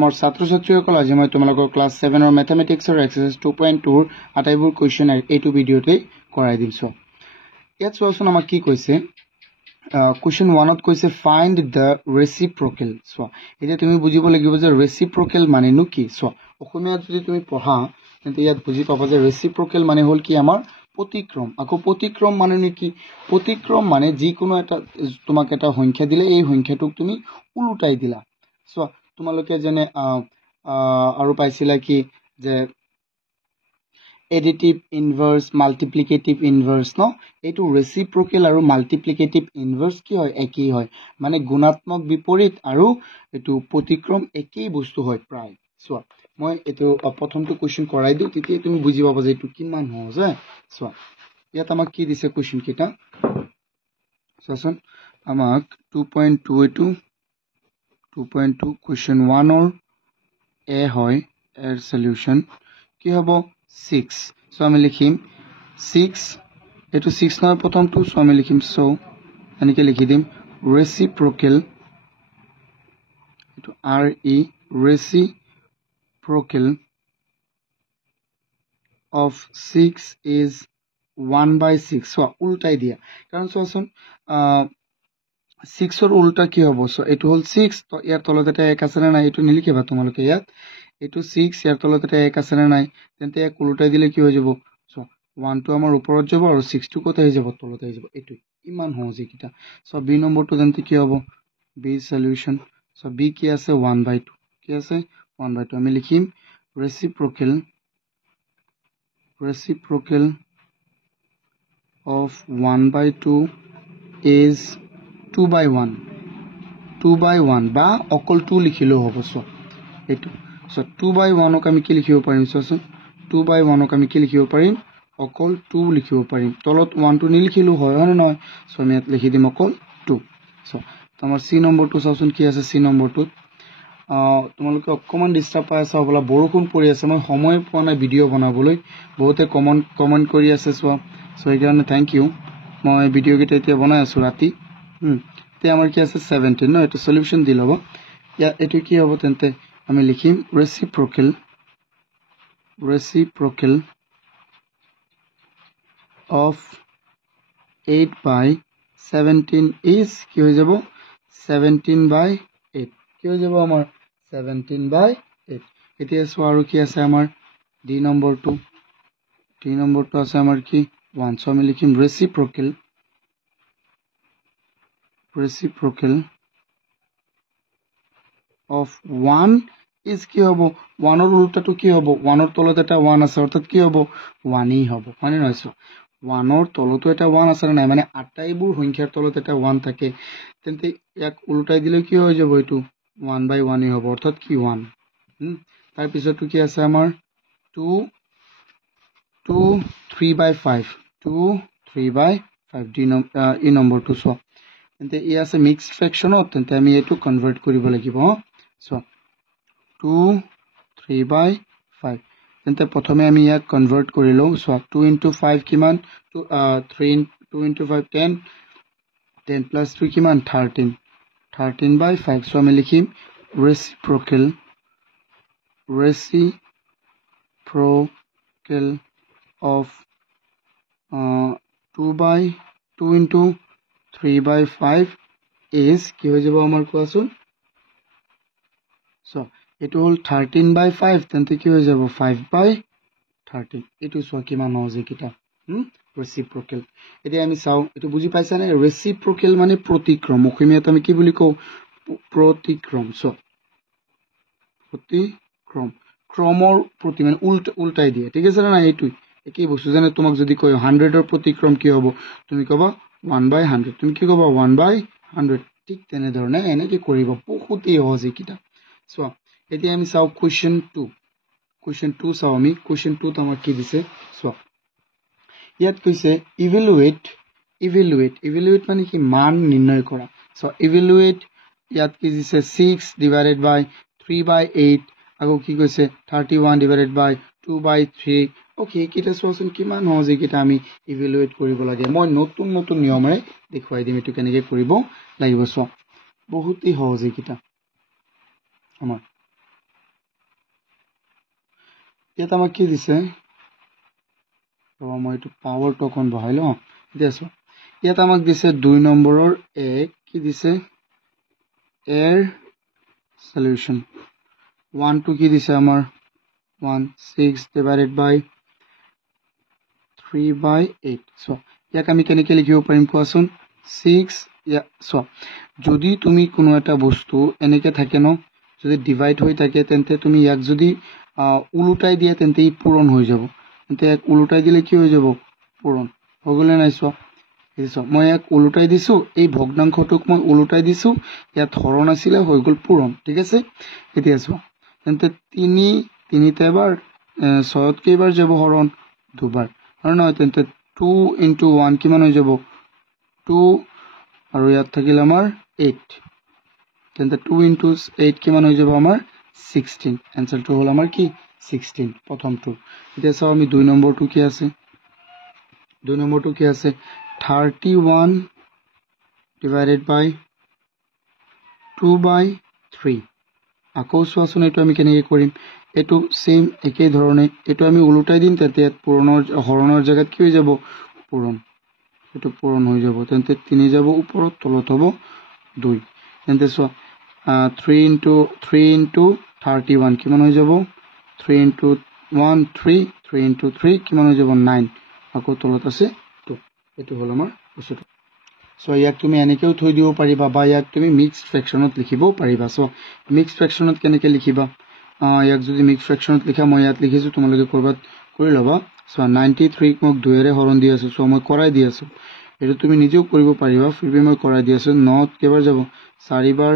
মোৰ ছাত্ৰ ছাত্ৰীসকল আজি মই তোমালোকৰ ক্লাছ 7 ৰ ম্যাথমেটিক্সৰ এক্সাৰসাইজ 2.2 ৰ আটাইবোৰ কোৱেশ্চন এইটো ভিডিঅ'তে কৰাই দিম সো ইয়াত চোৱাচোন আমাক কি কৈছে কোৱেশ্চন 1 ত কৈছে ফাইন্ড দ্য ৰেচিপ্ৰকেল সো এতিয়া তুমি বুজিব লাগিব যে ৰেচিপ্ৰকেল মানে নো কি সো অসমীয়াত যদি তুমি পঢ়া তেন্তে ইয়াত বুজি পাবা যে ৰেচিপ্ৰকেল মানে হল কি আমাৰ প্ৰতিক্ৰম আকৌ প্ৰতিক্ৰম মানে কি প্ৰতিক্ৰম মানে যিকোনো এটা তোমাক এটা সংখ্যা দিলে এই সংখ্যাটোক তুমি উলটাই দিলা সো তোমালোকে জনে আৰু পাইছিলা কি যে এডিটিভ ইনভাৰ্স মাল্টিপ্লিকেটিভ ইনভাৰ্স ন এটো ৰেচিপ্ৰকেল আৰু মাল্টিপ্লিকেটিভ ইনভাৰ্স কি হয় একই হয় মানে গুণাত্মক বিপৰীত আৰু এটো প্ৰতিক্ৰম একই বস্তু হয় প্ৰায় সো মই এটো প্ৰথমটো কোৱেশ্চন কৰাই দিও তেতিয়া তুমি বুজি পাবা যে এটো কিমান সহজ হয় সো ইয়াত আমাক কি দিছে কোৱেশ্চন কিটা সচোন আমাক 2.2 এটো 2.2 question 1 or A hoy air solution ki hobo 6 so ami likhim 6 eto 6 na prothom to so ami likhim so anike likhi dim reciprocal eto reciprocal of 6 is 1/6 so ultai dia karon so asun 6 or ulta ki hobo so eto hol 6 to yar tolot eta 1 আছে না নাই eto নিলিখিবা তোমালোকে ইয়াত eto 6 yar tolot eta 1 আছে না নাই তেন্তে এক উল্টাই দিলে কি হৈ যাব so 1 to আমাৰ ওপৰত যাব আৰু 6 to কত হৈ যাব তলত হৈ যাব এটো ইমান সহজ কিটা so b নম্বৰ to তেন্তে কি হ'ব b সলিউশন so b কি আছে 1/2 কি আছে 1/2 আমি লিখিম reciprocal of 1/2 is 2/1 বা অকল 2 লিখিলো হ'ব সো এটো সো 2/1 ক আমি কি লিখিব পাৰিম সচোন 2/1 ক আমি কি লিখিব পাৰিম অকল 2 লিখিব পাৰিম তলত 1 টো নিলিখিলো হয় না নহয় সো আমি ইয়াত লিখি দিম অকল 2 সো আমাৰ সি নম্বৰটো সচোন কি আছে সি নম্বৰটোত তোমালোকে অকমান ডিস্টাৰ্ব পাই আছে বলা বৰষুণ পৰি আছে মই সময় পোৱা নাই ভিডিও বনাবলৈ বহুতে কমেন্ট কৰি আছে সো এইকাৰণে থ্যাংক ইউ মই ভিডিও কেইটা এতিয়া বনাই আছো ৰাতি তে আমাৰ কি আছে 17 ন এটো সলিউশন দি লব ইয়া এটো কি হ'ব তেন্তে আমি লিখিম reciprocal of 8/17 is কি হৈ যাব 17/8 কি হৈ যাব আমাৰ 17/8 এতিয়া সো আৰু কি আছে আমাৰ d নম্বৰটো আছে আমাৰ কি 1 সো আমি লিখিম reciprocal of 1 is কি হ'ব 1 ৰ উল্টাটো কি হ'ব 1 ৰ তলত এটা 1 আছে অৰ্থাৎ কি হ'ব 1 ই হ'ব মানে নয়ছো 1 ৰ তলতো এটা 1 আছে নাই মানে আটাইবোৰ সংখ্যাৰ তলত এটা 1 থাকে তেন্তে ইয়াক উল্টাই দিলে কি হৈ যাব এটো 1/1 ই হ'ব অৰ্থাৎ কি 1 তাৰ পিছতো কি আছে আমাৰ 2 3/5 d ই নম্বৰটো সো তেন্তে ই আছে মিক্সড ফ্ৰেকশনত তেন্তে আমি এটো কনভাৰ্ট কৰিব লাগিব সো 2 3/5 তেন্তে প্ৰথমে আমি ইয়াক কনভাৰ্ট কৰি লও সো 2 * 5 কিমান 2 * 5 10 10 + 3 কিমান 13/5 সো আমি লিখিম reciprocal of 2 * 3/5 is কি হৈ যাব আমাৰ কোৱাচোন সো এটো হল 13/5 তেন্তে কি হৈ যাব 5/13 এটো সো কিমান সহজ কিটা reciprocal এতিয়া আমি চাও এটো বুজি পাইছা নে reciprocal মানে প্ৰতিক্ৰম অসমীয়াত আমি কি বুলি কও প্ৰতিক্ৰম সো প্ৰতিক্ৰম ক্ৰমৰ প্ৰতি মানে উল্টাই দিয়ে ঠিক আছে না এটো একই বস্তু জানে তোমাক যদি কয় 100 ৰ প্ৰতিক্ৰম কি হ'ব তুমি কবা 1/100 তুমি কি কবা 1/100 ঠিক তেনে ধৰণে এনেকৈ কৰিব বহুতই সহজ কিটা সো এতিয়া আমি চাও কোৱেশ্চন 2 চাও আমি কোৱেশ্চন 2 ত আমাক কি দিছে সো ইয়াত কৈছে ইভালুৱেট মানে কি মান নিৰ্ণয় কৰা সো ইভালুৱেট ইয়াত কি দিছে 6/3/8 আকৌ কি কৈছে 31/2/3 ওকে কিটা সোচোন কিমান সহজ কিটা আমি ইভালুৱেট কৰিব লাগে মই নতুন নিয়মৰে দেখুৱাই দিম এটো কেনেকৈ কৰিব লাগিব সো বহুতই সহজ কিটা আমাৰ ইয়াত আমাক কি দিছে মই এইটো পাৱাৰটো অকণ বহাই লওঁ এতিয়া চোৱা ইয়াত আমাক দিছে 2 নম্বৰৰ কি দিছে এয়াৰ সলিউশন 1 টো কি দিছে আমাৰ 1 6 divided by 3/8 so ইয়াক আমি কেনেকৈ লিখিব পাৰিম কোৱাচোন 6 so যদি তুমি কোনো এটা বস্তু এনেকৈ থাকে ন যদি ডিভাইড হৈ থাকে তেন্তে তুমি ইয়াক যদি উলুটাই দিয়া তেন্তে ই পূৰণ হৈ যাব তেন্তে ইয়াক উলুটাই দিলে কি হৈ যাব পূৰণ হৈ গ'লে নাই চোৱা মই ইয়াক উলুটাই দিছো এই ভগ্নাংশটোক মই উলুটাই দিছো ইয়াত হৰণ আছিলে হৈ গ'ল পূৰণ ঠিক আছে এতিয়া চোৱা তেন্তে 3 এবাৰ 6 কেইবাৰ যাব হৰণ দুবাৰ আৰু নহয় তেন্তে 2 * 1 কিমান হৈ যাব 2 আৰু ইয়াত থাকিল আমাৰ 8 তেন্তে 2 * 8 কিমান হৈ যাব আমাৰ 16 এনসাৰটো হল আমাৰ কি 16 প্ৰথমটো এতিয়া চাও আমি 2 নম্বৰটো কি আছে 2 নম্বৰটো কি আছে 31 divided by 2/3 আকৌ চোৱাচোন এইটো আমি কেনেকৈ কৰিম এইটো সেম একেই ধৰণে এইটো আমি উলুটাই দিম তেতে পূৰণৰ হৰণৰ জায়গাত কি হৈ যাব পূৰণ এইটো পূৰণ হৈ যাব তেন্তে 3 যাব ওপৰত তলত হ'ব 2 তেন্তে চোৱা 3 * 31 কিমান হৈ যাব 3 * 1 3 3 * 3 কিমান হৈ যাব 9 আকৌ তলত আছে 2 এটো হল আমাৰ বস্তুটো সো ইয়াক তুমি এনেকেও থৈ দিব পাৰিবা বা ইয়াক তুমি মিক্সড ফ্ৰেকশনত লিখিব পাৰিবা সো মিক্সড ফ্ৰেকশনত কেনেকৈ লিখিবা ইয়াক যদি মিক্সড ফ্ৰেকশনত লিখা মই ইয়াত লিখিছো তোমালোকে কৰবাত কৰি লবা সো 93 ক মই 2 এৰে হৰণ দি আছো সো মই কৰাই দি আছো এটো তুমি নিজেও কৰিব পাৰিবা ফিৰবি মই কৰাই দি আছো 9 কেবাৰ যাব 4 বাৰ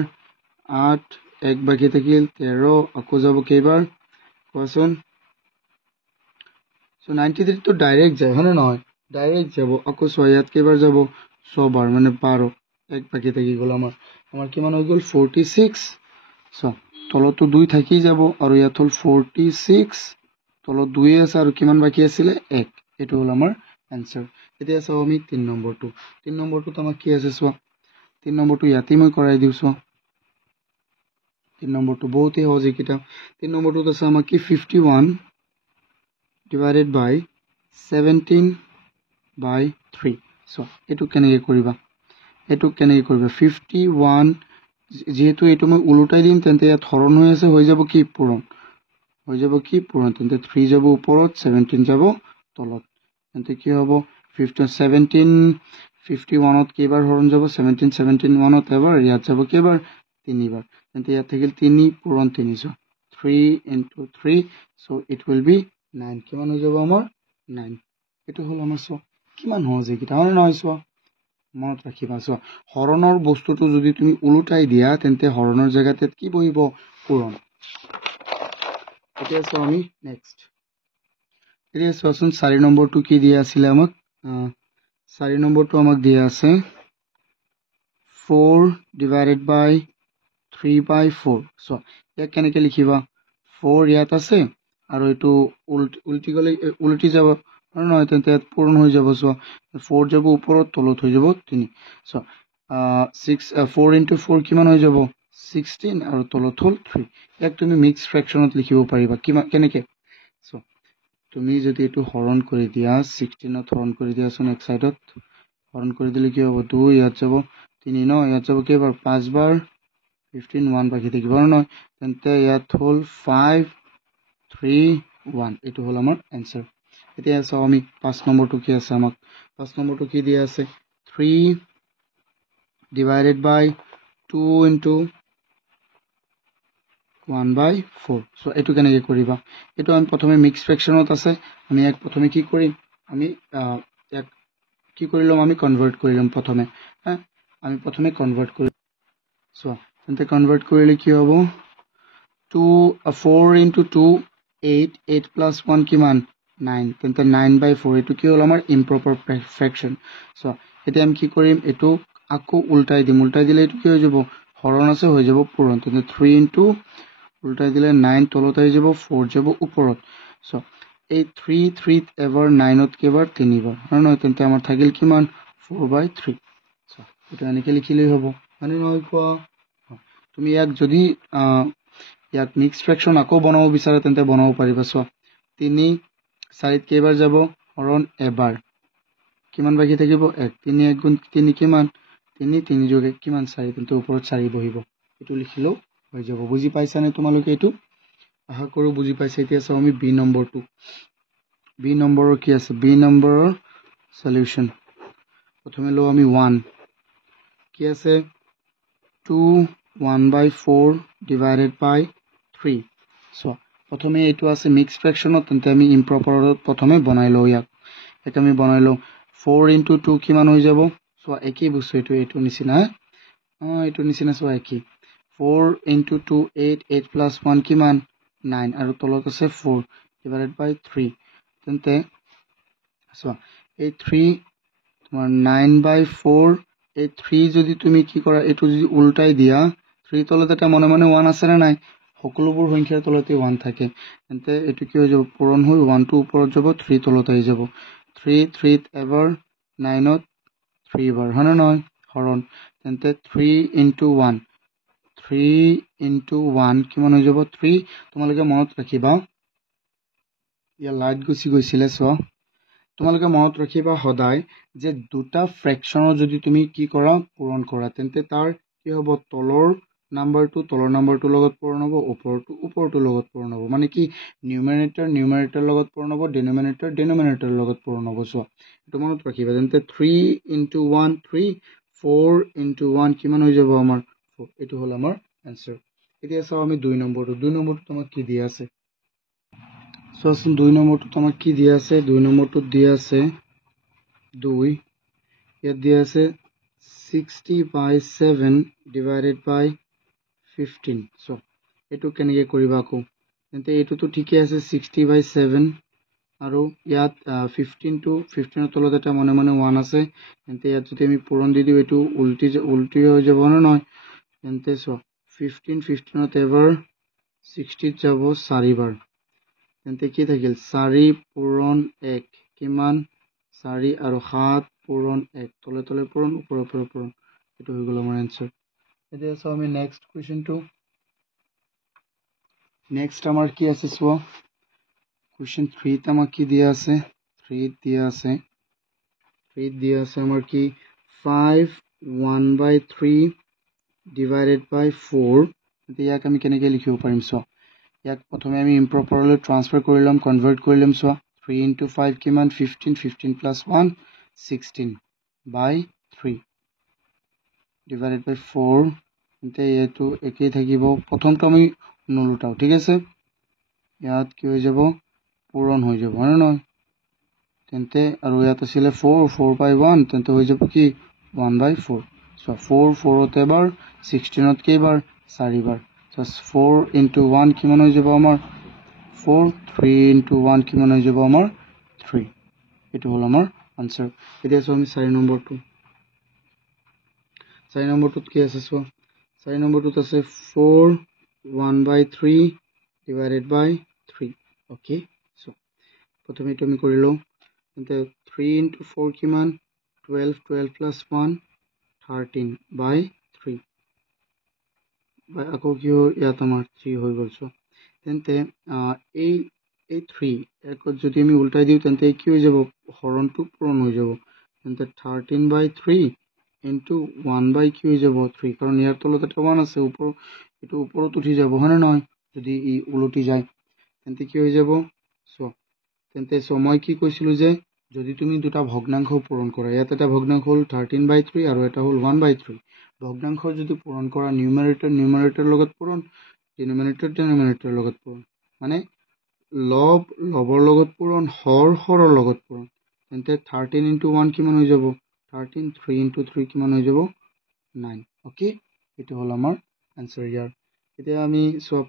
8 এক বাকি থাকিল 13 আকৌ যাব কেইবাৰ কোৱাচোন সো 93 তো ডাইৰেক্ট যায় হনে নহয় ডাইৰেক্ট যাব আকৌ 6 ইয়াত কেইবাৰ যাব 100 বাৰ মানে 12 এক বাকি থাকি গল আমাৰ কিমান হৈ গল 46 সো তলতো 2 থাকি যাব আৰু ইয়াত হল 46 তলত 2 আছে আৰু কিমান বাকি আছিল 1 এটো হল আমাৰ आंसर এতিয়া চাও আমি 3 নম্বৰটো আমাক কি আছে চোৱা 3 নম্বৰটো ইয়াতে মই কৰাই দিউ চোৱা 3 নম্বৰটো বহুতই সহজ কিটা 3 নম্বৰটো আছে আমাক কি 51 divided by 17/3 সো এটো কেনেকৈ কৰিবা 51 যেহেতু এটো মই উলুটাই দিম তেন্তে ইয়াত হৰণ হৈ আছে হৈ যাব কি পূৰণ তেন্তে 3 যাব ওপৰত 17 যাব তলত তেন্তে কি হ'ব 51 ত কেইবাৰ হৰণ যাব 17 1 ত এবাৰ ইয়াত যাব কেইবাৰ তিনিবাৰ তেন্তে ইয়াত থাকিল 3 পূৰণ 3 so 3 * 3 so it will be 9 কিমান হৈ যাব আমাৰ 9 এটো হল আমাৰ সো কিমান সহজ এইটা হয় নহয় সো মনত ৰাখিবা সো হৰণৰ বস্তুটো যদি তুমি উলুটাই দিয়া তেন্তে হৰণৰ জায়গাতে কি বহিব পূৰণ এতিয়া সো আমি নেক্সট এতিয়া চোৱাচোন 4 নম্বৰটো কি দিয়া আছিল আমাক 4 নম্বৰটো আমাক দিয়া আছে 4 divided by 3/4 সো ইয়াক কেনেকৈ লিখিবা 4 ইয়াত আছে আৰু এটো উল্টি যাব আৰু নহয় তেন্তে পূৰণ হৈ যাব সো 4 যাব ওপৰত তলত হৈ যাব 3 সো 4 * 4 কিমান হৈ যাব 16 আৰু তলত হল 3 ইয়াক তুমি মিক্স ফ্ৰেকশনত লিখিব পাৰিবা কেনেকৈ সো তুমি যদি এটো হৰণ কৰি দিয়া 16 ত হৰণ কৰি দিয়াছোন এক সাইডত হৰণ কৰি দিলে কি হ'ব 2 ইয়াত যাব 3 ন ইয়াত যাব কেইবাৰ 5 বাৰ 15 1 বাকি থাকিব নহয় তেন্তে ইয়াত হল 5 3 1 এটো হল আমাৰ आंसर এতিয়া চাও আমি 5 নম্বৰটো কি আছে আমাক 5 নম্বৰটো কি দিয়া আছে 3 divided by 2 * 1/4 সো এটো কেনেকৈ কৰিবা এটো আমি প্ৰথমে মিক্স ফ্ৰেকশনত আছে আমি এক প্ৰথমে কি কৰিম আমি এক কি কৰিলম আমি কনভাৰ্ট কৰিলম প্ৰথমে আমি প্ৰথমে কনভাৰ্ট কৰি সো তেন্তে কনভাৰ্ট কৰিলে কি হ'ব 4 * 2 8 8 + 1 কিমান 9 তেন্তে 9/4 এটো কি হল আমাৰ ইম্প্ৰপাৰ ফ্ৰেকশন সো এতিয়া আমি কি কৰিম এটো আকৌ উল্টাই দিলে এটো কি হৈ যাব হৰণ আছে হৈ যাব পূৰণ তেন্তে 3 * উল্টাই দিলে 9 তলত আহি যাব 4 যাব ওপৰত সো এই 3 এবাৰ 9 ত কেবাৰ তিনিবাৰ আৰু নহয় তেন্তে আমাৰ থাকিল কিমান 4/3 সো এটা এনেকৈ লিখিলেই হ'ব মানে নহয় কোৱা তুমি ইয়াক যদি ইয়াক মিক্স ফ্ৰেকশন আকৌ বনাব বিচাৰা তেন্তে বনাব পাৰিবা সো 3 4 কেইবাৰ যাব হৰণ এবাৰ কিমান বাকি থাকিব 1 3 1 গুণ 3 কিমান 3 3 যোগ 1 কিমান 4 কিন্তু ওপৰত 4 বহিব এটো লিখিলো হৈ যাব বুজি পাইছানে তোমালোকে এটো আশা কৰো বুজি পাইছা এতিয়া চাও আমি বি নম্বৰটো বি নম্বৰৰ কি আছে বি নম্বৰৰ সলিউশন প্ৰথমে লো আমি 1 কি আছে 2 1/4 divided by 3 so প্ৰথমে এটো আছে মিক্স ফ্ৰ্যাকশনত তেন্তে আমি ইম্প্ৰপাৰত প্ৰথমে বনাই লও ইয়াক এটা আমি বনাই লও 4 into 2 কিমান হৈ যাব so একই বস্তু এটো নিচিনা এটো নিচিনা so একই 4 into 2 8 8 plus 1 কিমান 9 আৰু তলত আছে 4 divided by 3 তেন্তে so এই 3 তোমাৰ 9/4 এই 3 যদি তুমি কি কৰা এটো যদি উল্টাই দিয়া 3 তলত এটা মনে মনে 1 আছে না নাই সকলোবোৰ সংখ্যাৰ তলতে 1 থাকে তেন্তে এটো কি হৈ যাব পূৰণ হৈ 1 টো ওপৰত যাব 3 তলত আহি যাব 3 3 ত এবাৰ 9 ত 3 বাৰ হনা নহয় হৰণ তেন্তে 3 into 1 3 into 1 কিমান হৈ যাব 3 তোমালোকে মনত ৰাখিবা ইয়া লাইট গুছি গৈছিলে সো তোমালোকে মনত ৰাখিবা সদায় যে দুটা ফ্ৰ্যাকশনৰ যদি তুমি কি কৰা পূৰণ কৰা তেন্তে তাৰ কি হ'ব তলৰ নাম্বাৰটো লগত পূৰণ হ'ব ওপৰটো লগত পূৰণ হ'ব মানে কি নিউমাৰেটৰ লগত পূৰণ হ'ব ডিনোমিনেটৰ লগত পূৰণ হ'ব সো এটো মনত ৰাখিবা তেন্তে 3 into 1 3 4 into 1 কিমান হৈ যাব আমাৰ এটো হল আমাৰ आंसर এতিয়া চাও আমি 2 নম্বৰটো তোমাক কি দিয়া আছে সো আসুন 2 নম্বৰটো তোমাক কি দিয়া আছে 2 নম্বৰটো দিয়া আছে 2 ইয়াত দিয়া আছে 60/7 divided by 15 so এটো কেনেকৈ কৰিবা কো তেন্তে এটো তো ঠিকই আছে 60/7 আৰু ইয়াত 15 ৰ তলত এটা মনে মনে 1 আছে তেন্তে ইয়াত যদি আমি পূৰণ দি দিও এটো উল্টি হৈ যাব না নহয় তেন্তে so 15 ত এবাৰ 60 ত যাব 4 বাৰ তেন্তে কি থাকিল 4 পূৰণ 1 কিমান 4 আৰু 7 পূৰণ 1 তলে পূৰণ ওপৰে পূৰণ এটো হৈ গল আমাৰ आंसर এতিয়া চাও আমি নেক্সট কোৱেশ্চনটো নেক্সট আমাৰ কি আছে সোৱা কোৱেশ্চন 3 ত আমাক কি দিয়া আছে 3 দিয়া আছে আমাৰ কি 5 1/3 divided by 4 এতিয়া ইয়াক আমি কেনেকৈ লিখিব পাৰিম সোৱা ইয়াক প্ৰথমে আমি ইম্প্ৰপাৰলৈ ট্ৰান্সফাৰ কৰিলাম কনভাৰ্ট কৰিলাম সোৱা 3 into 5 কিমান 15 plus 1 16/3 divided by 4 তেন্তে এটো একই থাকিব প্ৰথমটো আমি নলুটাও ঠিক আছে ইয়াত কি হৈ যাব পূৰণ হৈ যাব না নহয় তেন্তে আৰু ইয়াত আছিল 4/1 তেন্তে হৈ যাব কি 1/4 so 4 ত এবাৰ 16 ত কেইবাৰ 4 বাৰ just 4 into 1 কিমান হৈ যাব আমাৰ 4 3 into 1 কিমান হৈ যাব আমাৰ 3 এটো হল আমাৰ आंसर এতিয়া সো আমি 4 নম্বৰটোত কি আছে সো 4 নম্বৰটোত আছে 4 1/3 divided by 3 okay so প্ৰথমে এটো আমি কৰিলো তেন্তে 3 into 4 কিমান 12 plus 1 13/3 by আকৌ কি ইয়াত আমাৰ 3 হৈ গল সো তেন্তে এই 3 একত যদি আমি উল্টাই দিও তেন্তে কি হৈ যাব হৰণটো পূৰণ হৈ যাব তেন্তে 13/3 into 1 কি হৈ যাব 3 কাৰণ ইয়াৰ তলত এটা 1 আছে এটো ওপৰত উঠি যাব হয়নে নহয় যদি ই উলটি যায় তেন্তে কি হৈ যাব সো তেন্তে মই কি কৈছিলো যে যদি তুমি দুটা ভগ্নাংশ পূৰণ কৰা ইয়াত এটা ভগ্নাংশ হল 13/3 আৰু এটা হল 1/3 ভগ্নাংশ যদি পূৰণ কৰা নিউমাৰেটৰ লগত পূৰণ ডিনোমিনেটৰ লগত পূৰণ মানে লবৰ লগত পূৰণ হৰৰ লগত পূৰণ তেন্তে 13 into 1 কিমান হৈ যাব 13 3 into 3 কিমান হৈ যাব 9 ওকে এটো হল আমাৰ आंसर ইয়াৰ এতিয়া আমি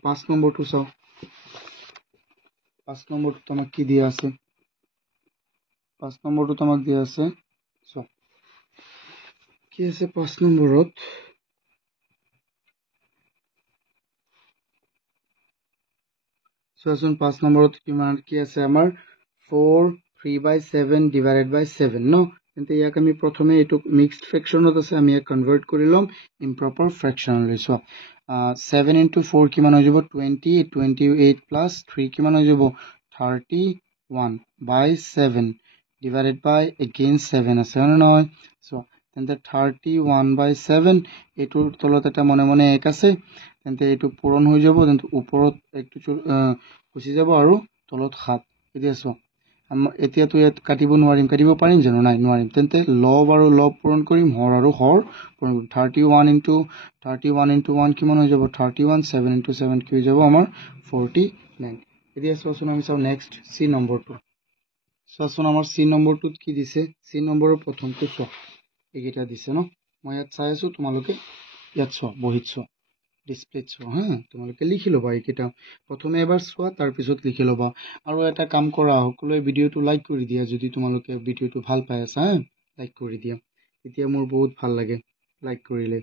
5 নম্বৰটো চাও 5 নম্বৰটো তোমাক কি দিয়া আছে 5 নম্বৰটো তোমাক দিয়া আছে সো কি আছে 5 নম্বৰত সোয়াচোন 5 নম্বৰত কিমান কি আছে আমাৰ 4 3/7 divided by 7 ন তেন্তে ইয়াক আমি প্ৰথমে এটো মিক্সড ফ্ৰ্যাকশনত আছে আমি ইয়াক কনভাৰ্ট কৰি লম ইম্প্ৰপাৰ ফ্ৰ্যাকশনলৈ সো 7 into 4 কিমান হৈ যাব 28 plus 3 কিমান হৈ যাব 31 by 7 divided by again 7 আছে না নহয় সো তেন্তে 31 by 7 এটোৰ তলত এটা মনে মনে এক আছে তেন্তে এটো পূৰণ হৈ যাব তেন্তে ওপৰত একটো গুচি যাব আৰু তলত 7 এতিয়া সো এতিয়া তো ইয়াত কাটিব পাৰিম জানো নাই নোৱাৰিম তেন্তে লব আৰু লব পূৰণ কৰিম হৰ আৰু হৰ পূৰণ কৰিম 31 into 1 কিমান হৈ যাব 31 7 into 7 কি হৈ যাব আমাৰ 49 এতিয়া চোৱাচোন আমি চাও নেক্সট সি নম্বৰটো চোৱাচোন আমাৰ সি নম্বৰটোত কি দিছে সি নম্বৰৰ প্ৰথমটো চোৱা এইকেইটা দিছে ন মই ইয়াত চাই আছো তোমালোকে ইয়াত চোৱা বহিত চোৱা ডিসপ্লেত চোৱা হা তোমালোকে লিখি লবা এইকেইটা প্ৰথমে এবাৰ চোৱা তাৰ পিছত লিখি লবা আৰু এটা কাম কৰা সকলোৱে ভিডিওটো লাইক কৰি দিয়া যদি তোমালোকে ভিডিওটো ভাল পাই আছা হা লাইক কৰি দিয়া তেতিয়া মোৰ বহুত ভাল লাগে লাইক কৰিলে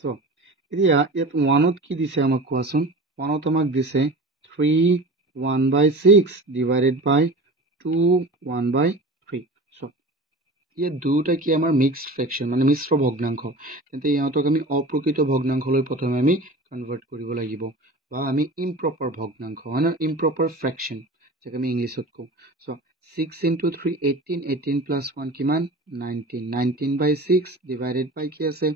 সো এতিয়া ইয়াত 1ত কি দিছে আমাক কোৱাচোন 1ত আমাক দিছে 3 1 by 6 divided by 2 1 by 3 so ইয়াত দুটা কি আমাৰ মিক্সড ফ্ৰেকশন মানে মিশ্ৰ ভগ্নাংশ তেন্তে ইহঁতক আমি অপ্ৰকৃত ভগ্নাংশলৈ প্ৰথমে আমি কনভাৰ্ট কৰিব লাগিব বা আমি ইম্প্ৰপাৰ ভগ্নাংশ মানে ইম্প্ৰপাৰ ফ্ৰেকশন যাক আমি ইংলিছত কওঁ সো 6 into 3 18 18 plus 1 কিমান 19 19 by 6 divided by কি আছে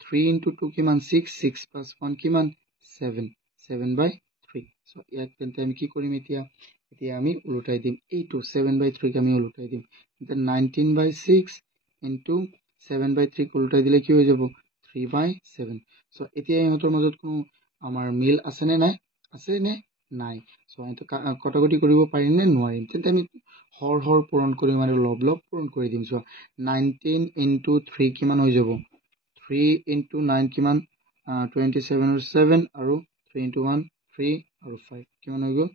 3 into 2 কিমান 6 6 plus 1 কিমান 7 7 by 3 সো ইয়াক তেন্তে আমি কি কৰিম এতিয়া আমি উলটাই দিম এইটো 7 by 3 ক আমি উলটাই দিম তেন্তে 19 by 6 into 7 by 3 ক উলটাই দিলে কি হৈ যাব 3 by 7 সো এতিয়া ইহঁতৰ মাজত কোনো আমাৰ মিল আছে নে নাই সো এটা কটাকটি কৰিব পাৰিম নে নোৱাৰিম তেন্তে আমি হৰ হৰ পূৰণ কৰিম আৰু লব লব পূৰণ কৰি দিম সো 19 into 3 কিমান হৈ যাব 3 into 9 কিমান 27 or 7 আৰু 3 into 1 3 আৰু 5 কিমান হৈ গ'ল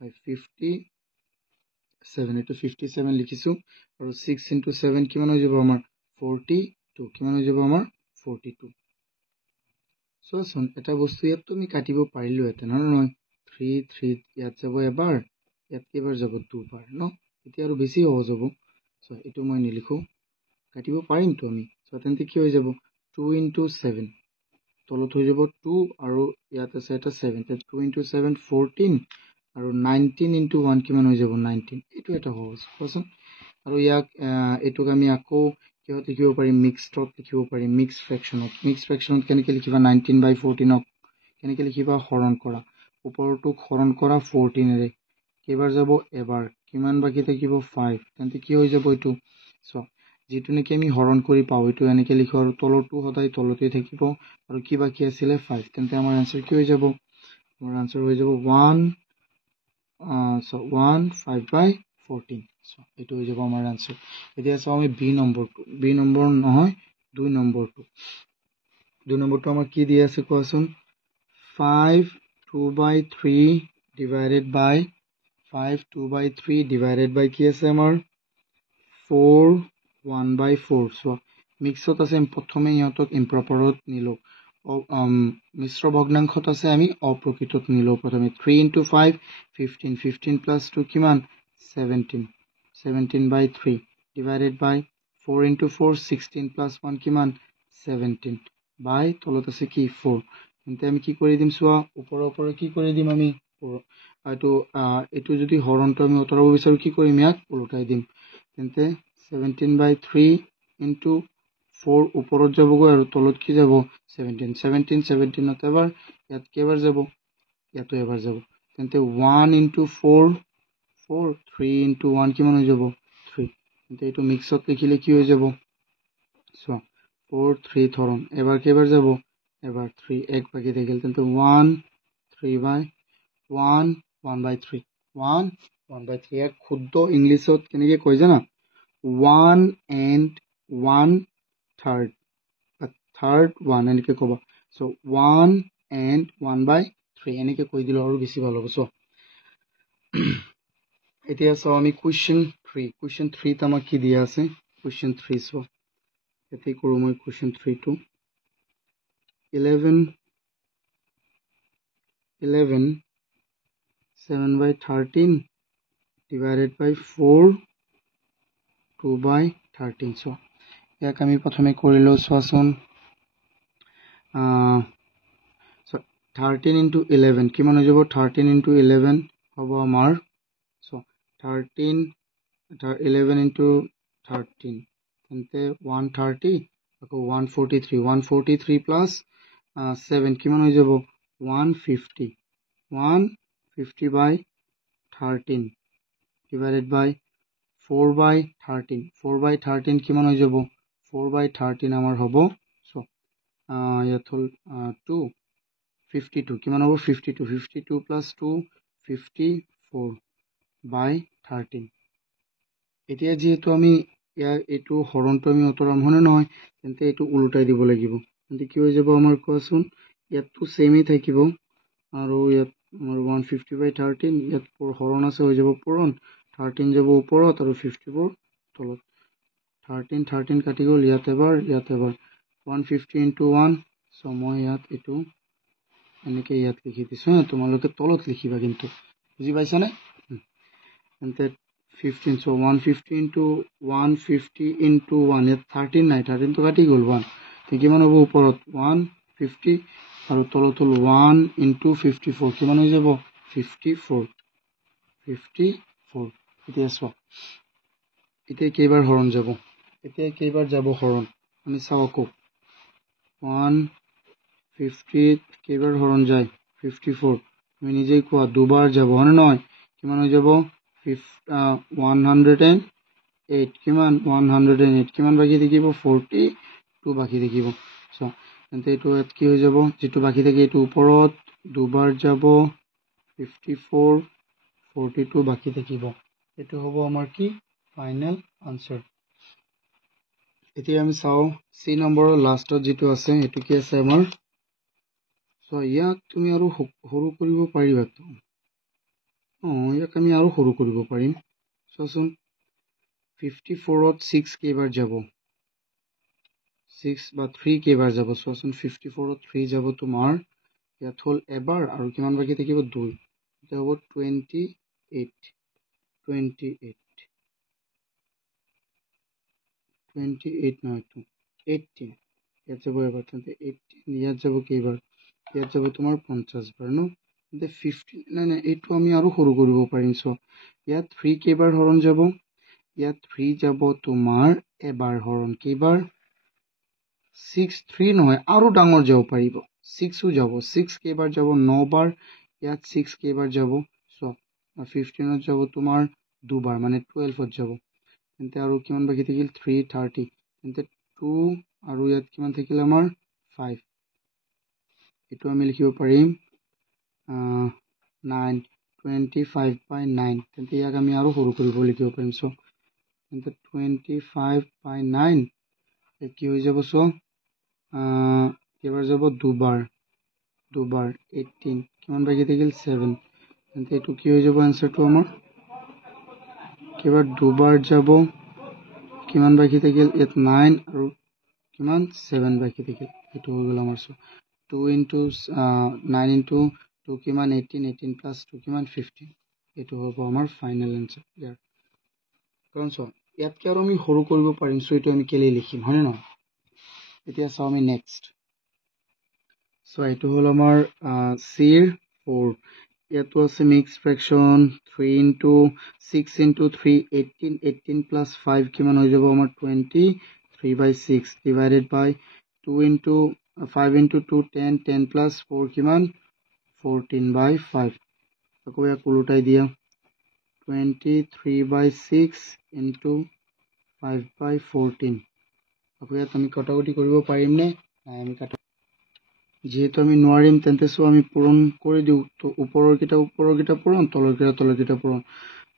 57 এটো 57 লিখিছো আৰু 6 into 7 কিমান হৈ যাব আমাৰ 42 কিমান হৈ যাব আমাৰ 42 সো শুন এটা বস্তু ইয়াত তুমি কাটিব পাৰিলো এতে নহয় 3 3 ইয়াত যাব এবাৰ ইয়াত কেবাৰ যাব দুবাৰ ন এতিয়া আৰু বেছি সহজ হ'ব সো এটো মই নিলিখো কাটিব পাৰিম তো আমি সো তেন্তে কি হৈ যাব 2 into 7 তলত হৈ যাব 2 আৰু ইয়াত আছে এটা 7 তে 2 into 7 14 আৰু 19 into 1 কিমান হৈ যাব 19 এটো এটা সহজ কোৱাচোন আৰু ইয়াক এটোক আমি আকৌ কিহত লিখিব পাৰিম মিক্সডত লিখিব পাৰিম মিক্স ফ্ৰেকশনত কেনেকৈ লিখিবা 19 by 14 ক কেনেকৈ লিখিবা হৰণ কৰা ওপৰটোক হৰণ কৰা 14 এৰে কেবাৰ যাব এবাৰ কিমান বাকি থাকিব 5 তেন্তে কি হৈ যাব এটো সো যেটো নেকি আমি হৰণ কৰি পাও এটো এনেকৈ লিখো আৰু তলটো সদায় তলতে থাকিব আৰু কি বাকি আছিল 5 তেন্তে আমাৰ আনসাৰ কি হৈ যাব আমাৰ আনসাৰ হৈ যাব 1 so 1 5 by 14 so এটো হৈ যাব আমাৰ আনসাৰ এতিয়া চাও আমি বি নম্বৰ নহয় 2 নম্বৰটো আমাৰ কি দিয়া আছে কোৱাচোন 5 2 by 3 divided by 5 2 by 3 divided by কি আছে আমাৰ 4 1 by 4 so মিক্সত আছে প্ৰথমে ইহঁতক ইম্প্ৰপাৰত নিলো মিশ্ৰ ভগ্নাংশত আছে আমি অপ্ৰকৃতত নিলো প্ৰথমে 3 into 5 15 15 plus 2 কিমান 17 17 by 3 divided by 4 into 4 16 plus 1 কিমান 17 by তলত আছে কি 4 তেন্তে আমি কি কৰি দিম চোৱা ওপৰৰ কি কৰি দিম আমি এটো যদি হৰণটো আমি উতৰাব বিচাৰো কি কৰিম ইয়াক উলটাই দিম তেন্তে 17 by 3 into 4 ওপৰত যাবগৈ আৰু তলত কি যাব 17 17 17ত এবাৰ ইয়াত কেবাৰ যাব ইয়াতো এবাৰ যাব তেন্তে 1 into 4 4 3 into 1 কিমান হৈ যাব 3 তেন্তে এটো মিক্সত লিখিলে কি হৈ যাব সো 4 3 ধৰণ এবাৰ কেবাৰ যাব এবাৰ 3 এক বাকি থাকিল তেন্তে 1 3 by 1 1 by 3 1 1 by 3 এক শুদ্ধ ইংলিছত কেনেকৈ কয় জানা 1 and 1 third third 1 এনেকৈ কবা সো 1 and 1 by 3 এনেকৈ কৈ দিলে আৰু বেছি ভাল হ'ব সো এতিয়া সো আমি কোৱেশ্চন 3 ত আমাক কি দিয়া আছে কোৱেশ্চন 3 সো এতে কৰো মই কোৱেশ্চন 3 টো 11 7 by 13 divided by 4 2 by 13 so ইয়াক আমি প্ৰথমে কৰিলো চোৱাচোন so 13 into 11 কিমান হৈ যাব 13 into 11 হ'ব আমাৰ 13 11 into 13 তেন্তে 130 আকৌ 143 plus 7 কিমান হৈ যাব 150 by 13 divided by 4 by 13 কিমান হৈ যাব 4 by 13 আমাৰ হ'ব সো ইয়াত হল 252 কিমান হ'ব 52 plus 2 54 by 13 এতিয়া যেহেতু আমি ইয়াৰ এটো হৰণটো আমি অতৰাম হনে নহয় তেন্তে এটো উল্টাই দিব লাগিব তেন্তে কি হৈ যাব আমাৰ কোৱাচোন ইয়াতো সেমই থাকিব আৰু ইয়াত আমাৰ 150 by 13 ইয়াত হৰণ আছে হৈ যাব পূৰণ 13 যাব ওপৰত আৰু 54 তলত 13 কাটি গ'ল ইয়াত এবাৰ 150 into 1 সো মই ইয়াত এটো এনেকে ইয়াত লিখি দিছো তোমালোকে তলত লিখিবা কিন্তু বুজি পাইছা নে তেন্তে 15 so 150 into 1 ইয়াত 13 নাই 13 তো কাটি গ'ল 1 তে কিমান হ'ব ওপৰত 150 আৰু তলত হল 1 into 54 কিমান হৈ যাব 54 এতিয়া চোৱা এতিয়া কেইবাৰ হৰণ যাব হৰণ আমি চাও আকৌ 150 কেইবাৰ হৰণ যায় 54 আমি নিজেই কোৱা দুবাৰ যাব হনে নহয় কিমান হৈ যাব 108 কিমান 108 কিমান বাকি থাকিব 42 বাকি থাকিব সো তেন্তে এটো কি হৈ যাব যেটো বাকি থাকে এটো ওপৰত দুবাৰ যাব 54 42 বাকি থাকিব এটো হ'ব আমাৰ কি ফাইনাল আনসাৰ এতিয়া আমি চাও সি নম্বৰৰ লাষ্টত যেটো আছে এটো কি আছে আমাৰ সো ইয়াক তুমি আৰু হৰু কৰিব পাৰিবা তো ইয়াক আমি আৰু হৰু কৰিব পাৰিম চোৱাচোন 54ত 6 কেইবাৰ যাব 6 বা 3 কেইবাৰ যাব চোৱাচোন 54ত 3 যাব তোমাৰ ইয়াত হল এবাৰ আৰু কিমান বাকি থাকিব 2 এটা হ'ব 28 নহয় তো 18 ইয়াত যাব এবাৰ তেন্তে 18 ইয়াত যাব কেইবাৰ ইয়াত যাব তোমাৰ 50 বাৰ ন তেন্তে 50 নাই এইটো আমি আৰু সৰু কৰিব পাৰিম সো ইয়াত 3 কেইবাৰ হৰণ যাব ইয়াত 3 যাব তোমাৰ এবাৰ হৰণ কেইবাৰ 6 3 নহয় আৰু ডাঙৰ যাব পাৰিব 6 ও যাব 6 কেইবাৰ যাব 9 বাৰ ইয়াত 6 কেইবাৰ যাব সো 15 ত যাব তোমাৰ দুবাৰ মানে 12 ত যাব তেন্তে আৰু কিমান বাকি থাকিল 330 তেন্তে 2 আৰু ইয়াত কিমান থাকিল আমাৰ 5 এটো আমি লিখিব পাৰিম 9 25 by 9 তেন্তে ইয়াক আমি আৰু সৰু কৰিব লিখিব পাৰিম সো তেন্তে 25 by 9 কি হৈ যাব সো কেইবাৰ যাব দুবাৰ 18 কিমান বাকি থাকিল 7 তেন্তে এটো কি হৈ যাব আনসারটো আমাৰ কেইবাৰ দুবাৰ যাব কিমান বাকি থাকিল ইয়াত 9 আৰু কিমান 7 বাকি থাকিল এটো হৈ গল আমাৰ সো 2 into 9 into 2 কিমান 18 plus 2 কিমান 15 এটো হ'ব আমাৰ ফাইনাল আনসাৰ ইয়াৰ কাৰণ সো ইয়াত কি আৰু আমি হৰু কৰিব পাৰিম সো এটো আমি কেলে লিখিম হনে নহয় এতিয়া চাও আমি নেক্সট সো এটো হল আমাৰ সিৰ 4 ইয়াতো আছে mix fraction 3 into 6 into 3 18 plus 5 কিমান হৈ যাব আমাৰ 23 by 6 divided by 2 into 5 into 2 10 plus 4 কিমান 14 by 5 আকৌ ইয়াক উল্টাই দিয়া 23 by 6 into 5 by 14 আকৌ ইয়াত আমি কটাকটি কৰিব পাৰিম নে নাই আমি কাটা যেহেতু আমি নোৱাৰিম তেন্তে সো আমি পূৰণ কৰি দিও তো ওপৰৰ কিটা পূৰণ তলৰ কিটা পূৰণ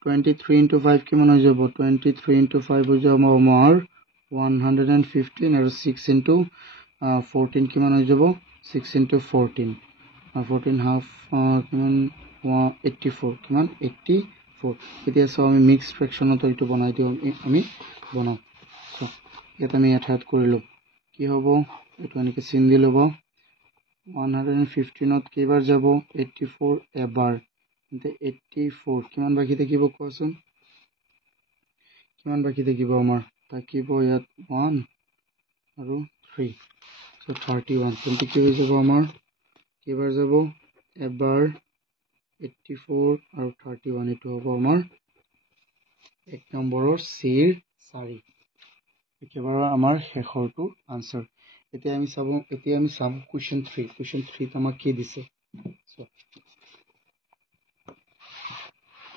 23 into 5 কিমান হৈ যাব 23 into 5 হৈ যাব আমাৰ 115 আৰু 6 into 14 কিমান হৈ যাব 6 into 14 14 half কিমান 84 কিমান 84 এতিয়া সো আমি মিক্স ফ্র্যাকশনত এইটো বনাই দিও আমি বনাও সো এটা আমি এঠাত কৰিলো কি হ'ব এটো এনেকে চিন দি লব 115 ত কেইবাৰ যাব 84 এবাৰ তেন্তে 84 কিমান বাকি থাকিব কোৱাচোন কিমান বাকি থাকিব আমাৰ থাকিব ইয়াত 1 আৰু 3 সো 31 তেন্তে কি হৈ যাব আমাৰ কেইবাৰ যাব এবাৰ 84 আৰু 31 এটো হ'ব আমাৰ 1 নম্বৰৰ চিৰ 4 একেবাৰে আমাৰ শেষৰটো আনসাৰ এতিয়া আমি চাম কোৱেশ্চন 3 কোৱেশ্চন 3 আমাক কি দিছে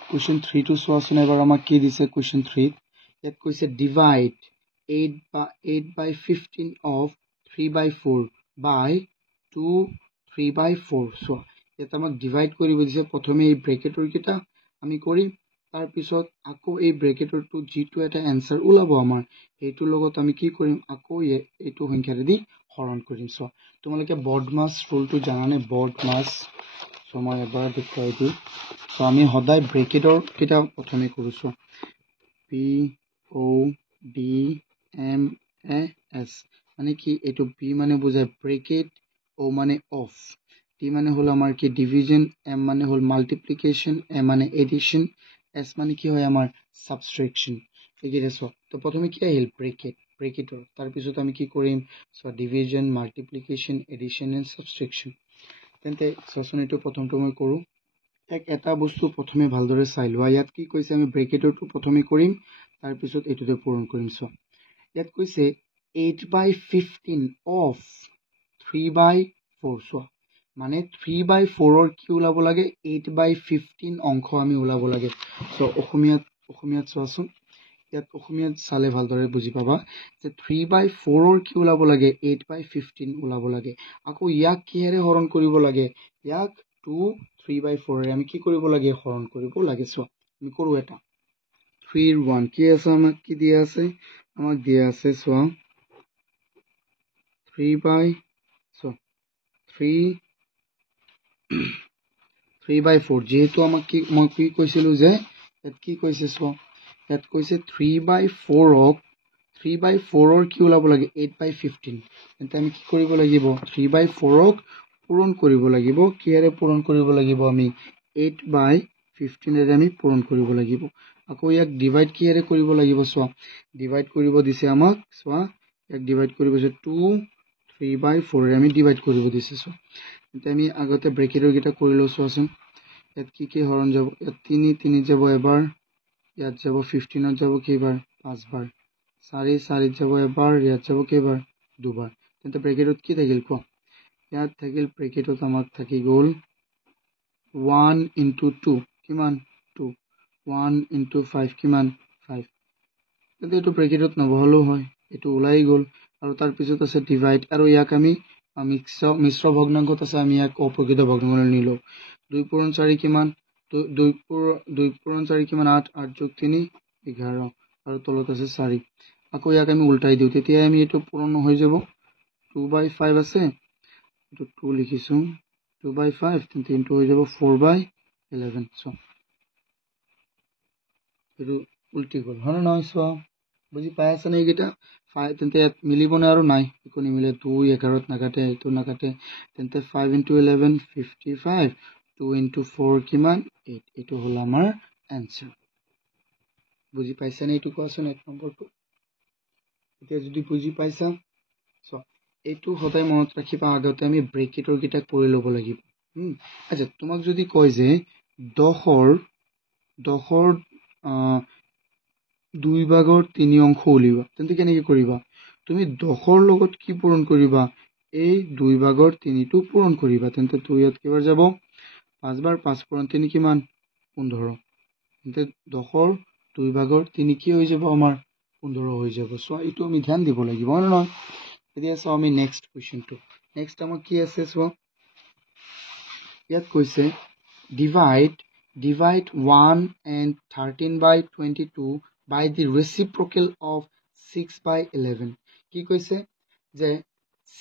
কোৱেশ্চন 3 টো চোৱাচোন এবাৰ আমাক কি দিছে কোৱেশ্চন 3 ইয়াত কৈছে ডিভাইড 8/15 of 3/4 by 2 3/4 so ইয়াত আমাক ডিভাইড কৰিব দিছে প্ৰথমে এই ব্ৰেকেটৰ কিটা আমি কৰিম তাৰ পিছত আকৌ এই ব্ৰেকেটৰটো জিটো এটা আনসাৰ ওলাব আমাৰ এইটো লগত আমি কি কৰিম আকৌ এইটো সংখ্যাৰে দি হৰণ কৰিম so তোমালোকে বৰ্ডমাস ৰুলটো জানানে বৰ্ডমাস so মই এবাৰ দেখুৱাই দিম so আমি সদায় ব্ৰেকেটৰ কিটা প্ৰথমে কৰিছো P O D M A S মানে কি এটো P মানে বুজায় ব্ৰেকেট O মানে অফ D মানে হল আমাৰ কি ডিভিজন M মানে হল মাল্টিপ্লিকেশন A মানে এডিশন S মানে কি হয় আমাৰ সাবট্ৰেকশন এগিৰে সো তো প্ৰথমে কি আহিল ব্ৰেকেটৰ তাৰ পিছত আমি কি কৰিম so division multiplication addition and subtraction তেন্তে সসন এটো প্ৰথমটো মই কৰো এটা বস্তু প্ৰথমে ভালদৰে চাই লোৱা ইয়াত কি কৈছে আমি ব্ৰেকেটৰটো প্ৰথমে কৰিম তাৰ পিছত এটোতে পূৰণ কৰিম সো ইয়াত কৈছে 8/15 of 3/4 সো মানে 3/4 ৰ কি ওলাব লাগে 8/15 অংক আমি ওলাব লাগে সো অসমীয়াত চোৱাচোন ইয়াত অসমীয়াত চালে ভালদৰে বুজি পাবা যে 3/4 ৰ কি ওলাব লাগে 8/15 ওলাব লাগে আকৌ ইয়াক কিহেৰে হৰণ কৰিব লাগে ইয়াক 2 3/4 ৰে আমি কি কৰিব লাগে হৰণ কৰিব লাগে সো আমি কৰো এটা 3 ৰ 1 কি আছে আমাক কি দিয়া আছে আমাক দিয়া আছে সো 3/4 যেহেতু আমাক কি মই কি কৈছিলো যে ইয়াত কি কৈছে সো ইয়াত কৈছে 3/4 ৰ কি ওলাব লাগে 8/15 তেন্তে আমি কি কৰিব লাগিব 3/4 ক পূৰণ কৰিব লাগিব কিহেৰে পূৰণ কৰিব লাগিব আমি 8/15 ৰে আমি পূৰণ কৰিব লাগিব আকৌ ইয়াক ডিভাইড কিহেৰে কৰিব লাগিব সো ডিভাইড কৰিব দিছে আমাক সো ইয়াক ডিভাইড কৰিব দিছে 2 3/4 ৰে আমি ডিভাইড কৰিব দিছে সো তেন্তে আমি আগতে ব্ৰেকেটৰ কিটা কৰিলো চোৱাচোন ইয়াত কি হৰণ যাব ইয়াত 3 যাব এবাৰ ইয়াত যাব 15 যাব কেইবাৰ 5 বাৰ 4 যাব এবাৰ ইয়াত যাব কেইবাৰ দুবাৰ তেন্তে ব্ৰেকেটত কি থাকিল ক ইয়াত থাকিল ব্ৰেকেটত আমাক থাকি গল 1 into 2 কিমান 2 1 into 5 কিমান 5 তেন্তে এটো ব্ৰেকেটত নবহলো হয় এটো ওলাই গল আৰু তাৰ পিছত আছে ডিভাইড আৰু ইয়াক আমি মিশ্ৰ ভগ্নাংকত আছে আমি ইয়াক অপ্ৰকৃত ভগ্নাংকলৈ নিলো 2 পূৰণ 4 কিমান 2 পূৰণ 4 কিমান 8 8 যোগ 3 11 আৰু তলত আছে 4 আকৌ ইয়াক আমি উল্টাই দিও তেতিয়া আমি এটো পূৰণ হৈ যাব 2/5 আছে এটো 2 লিখিছো 2/5 তেন্তে ইনটু হৈ যাব 4/11 সো এটো উল্টি গল হন নহয় সো বুজি পাই আছে নে এইটা 5 তেন্তে মিলিব না আৰু নাই একো নিমিলে 2 11 ত নাকাটে এটো নাকাটে তেন্তে 5 into 11 55 2 into 4 কিমান 8 এটো হল আমাৰ आंसर বুজি পাইছা নে এটো কোৱাচোন এক নম্বৰটো এতিয়া যদি বুজি পাইছা সো এটো সদায় মনত ৰাখিবা আগতে আমি ব্ৰেকেটৰ কিটা কৰি লব লাগিব আচ্ছা তোমাক যদি কয় যে 10ৰ 2 ভাগৰ 3 অংশ উলিওৱা তেন্তে কেনেকৈ কৰিবা তুমি 10ৰ লগত কি পূৰণ কৰিবা এই 2 ভাগৰ 3 টো পূৰণ কৰিবা তেন্তে 2 ইয়াত কিবাৰ যাব 5 বাৰ 5 পূৰণ 3 কিমান 15 তেন্তে 10ৰ 2 ভাগৰ 3 কি হৈ যাব আমাৰ 15 হৈ যাব সো এটো আমি ধ্যান দিব লাগিব না নহয় এতিয়া সো আমি নেক্সট কোৱেশ্চনটো নেক্সট আমাৰ কি আছে সো ইয়াত কৈছে divide 1 and 13/22 by the reciprocal of 6/11 কি কৈছে যে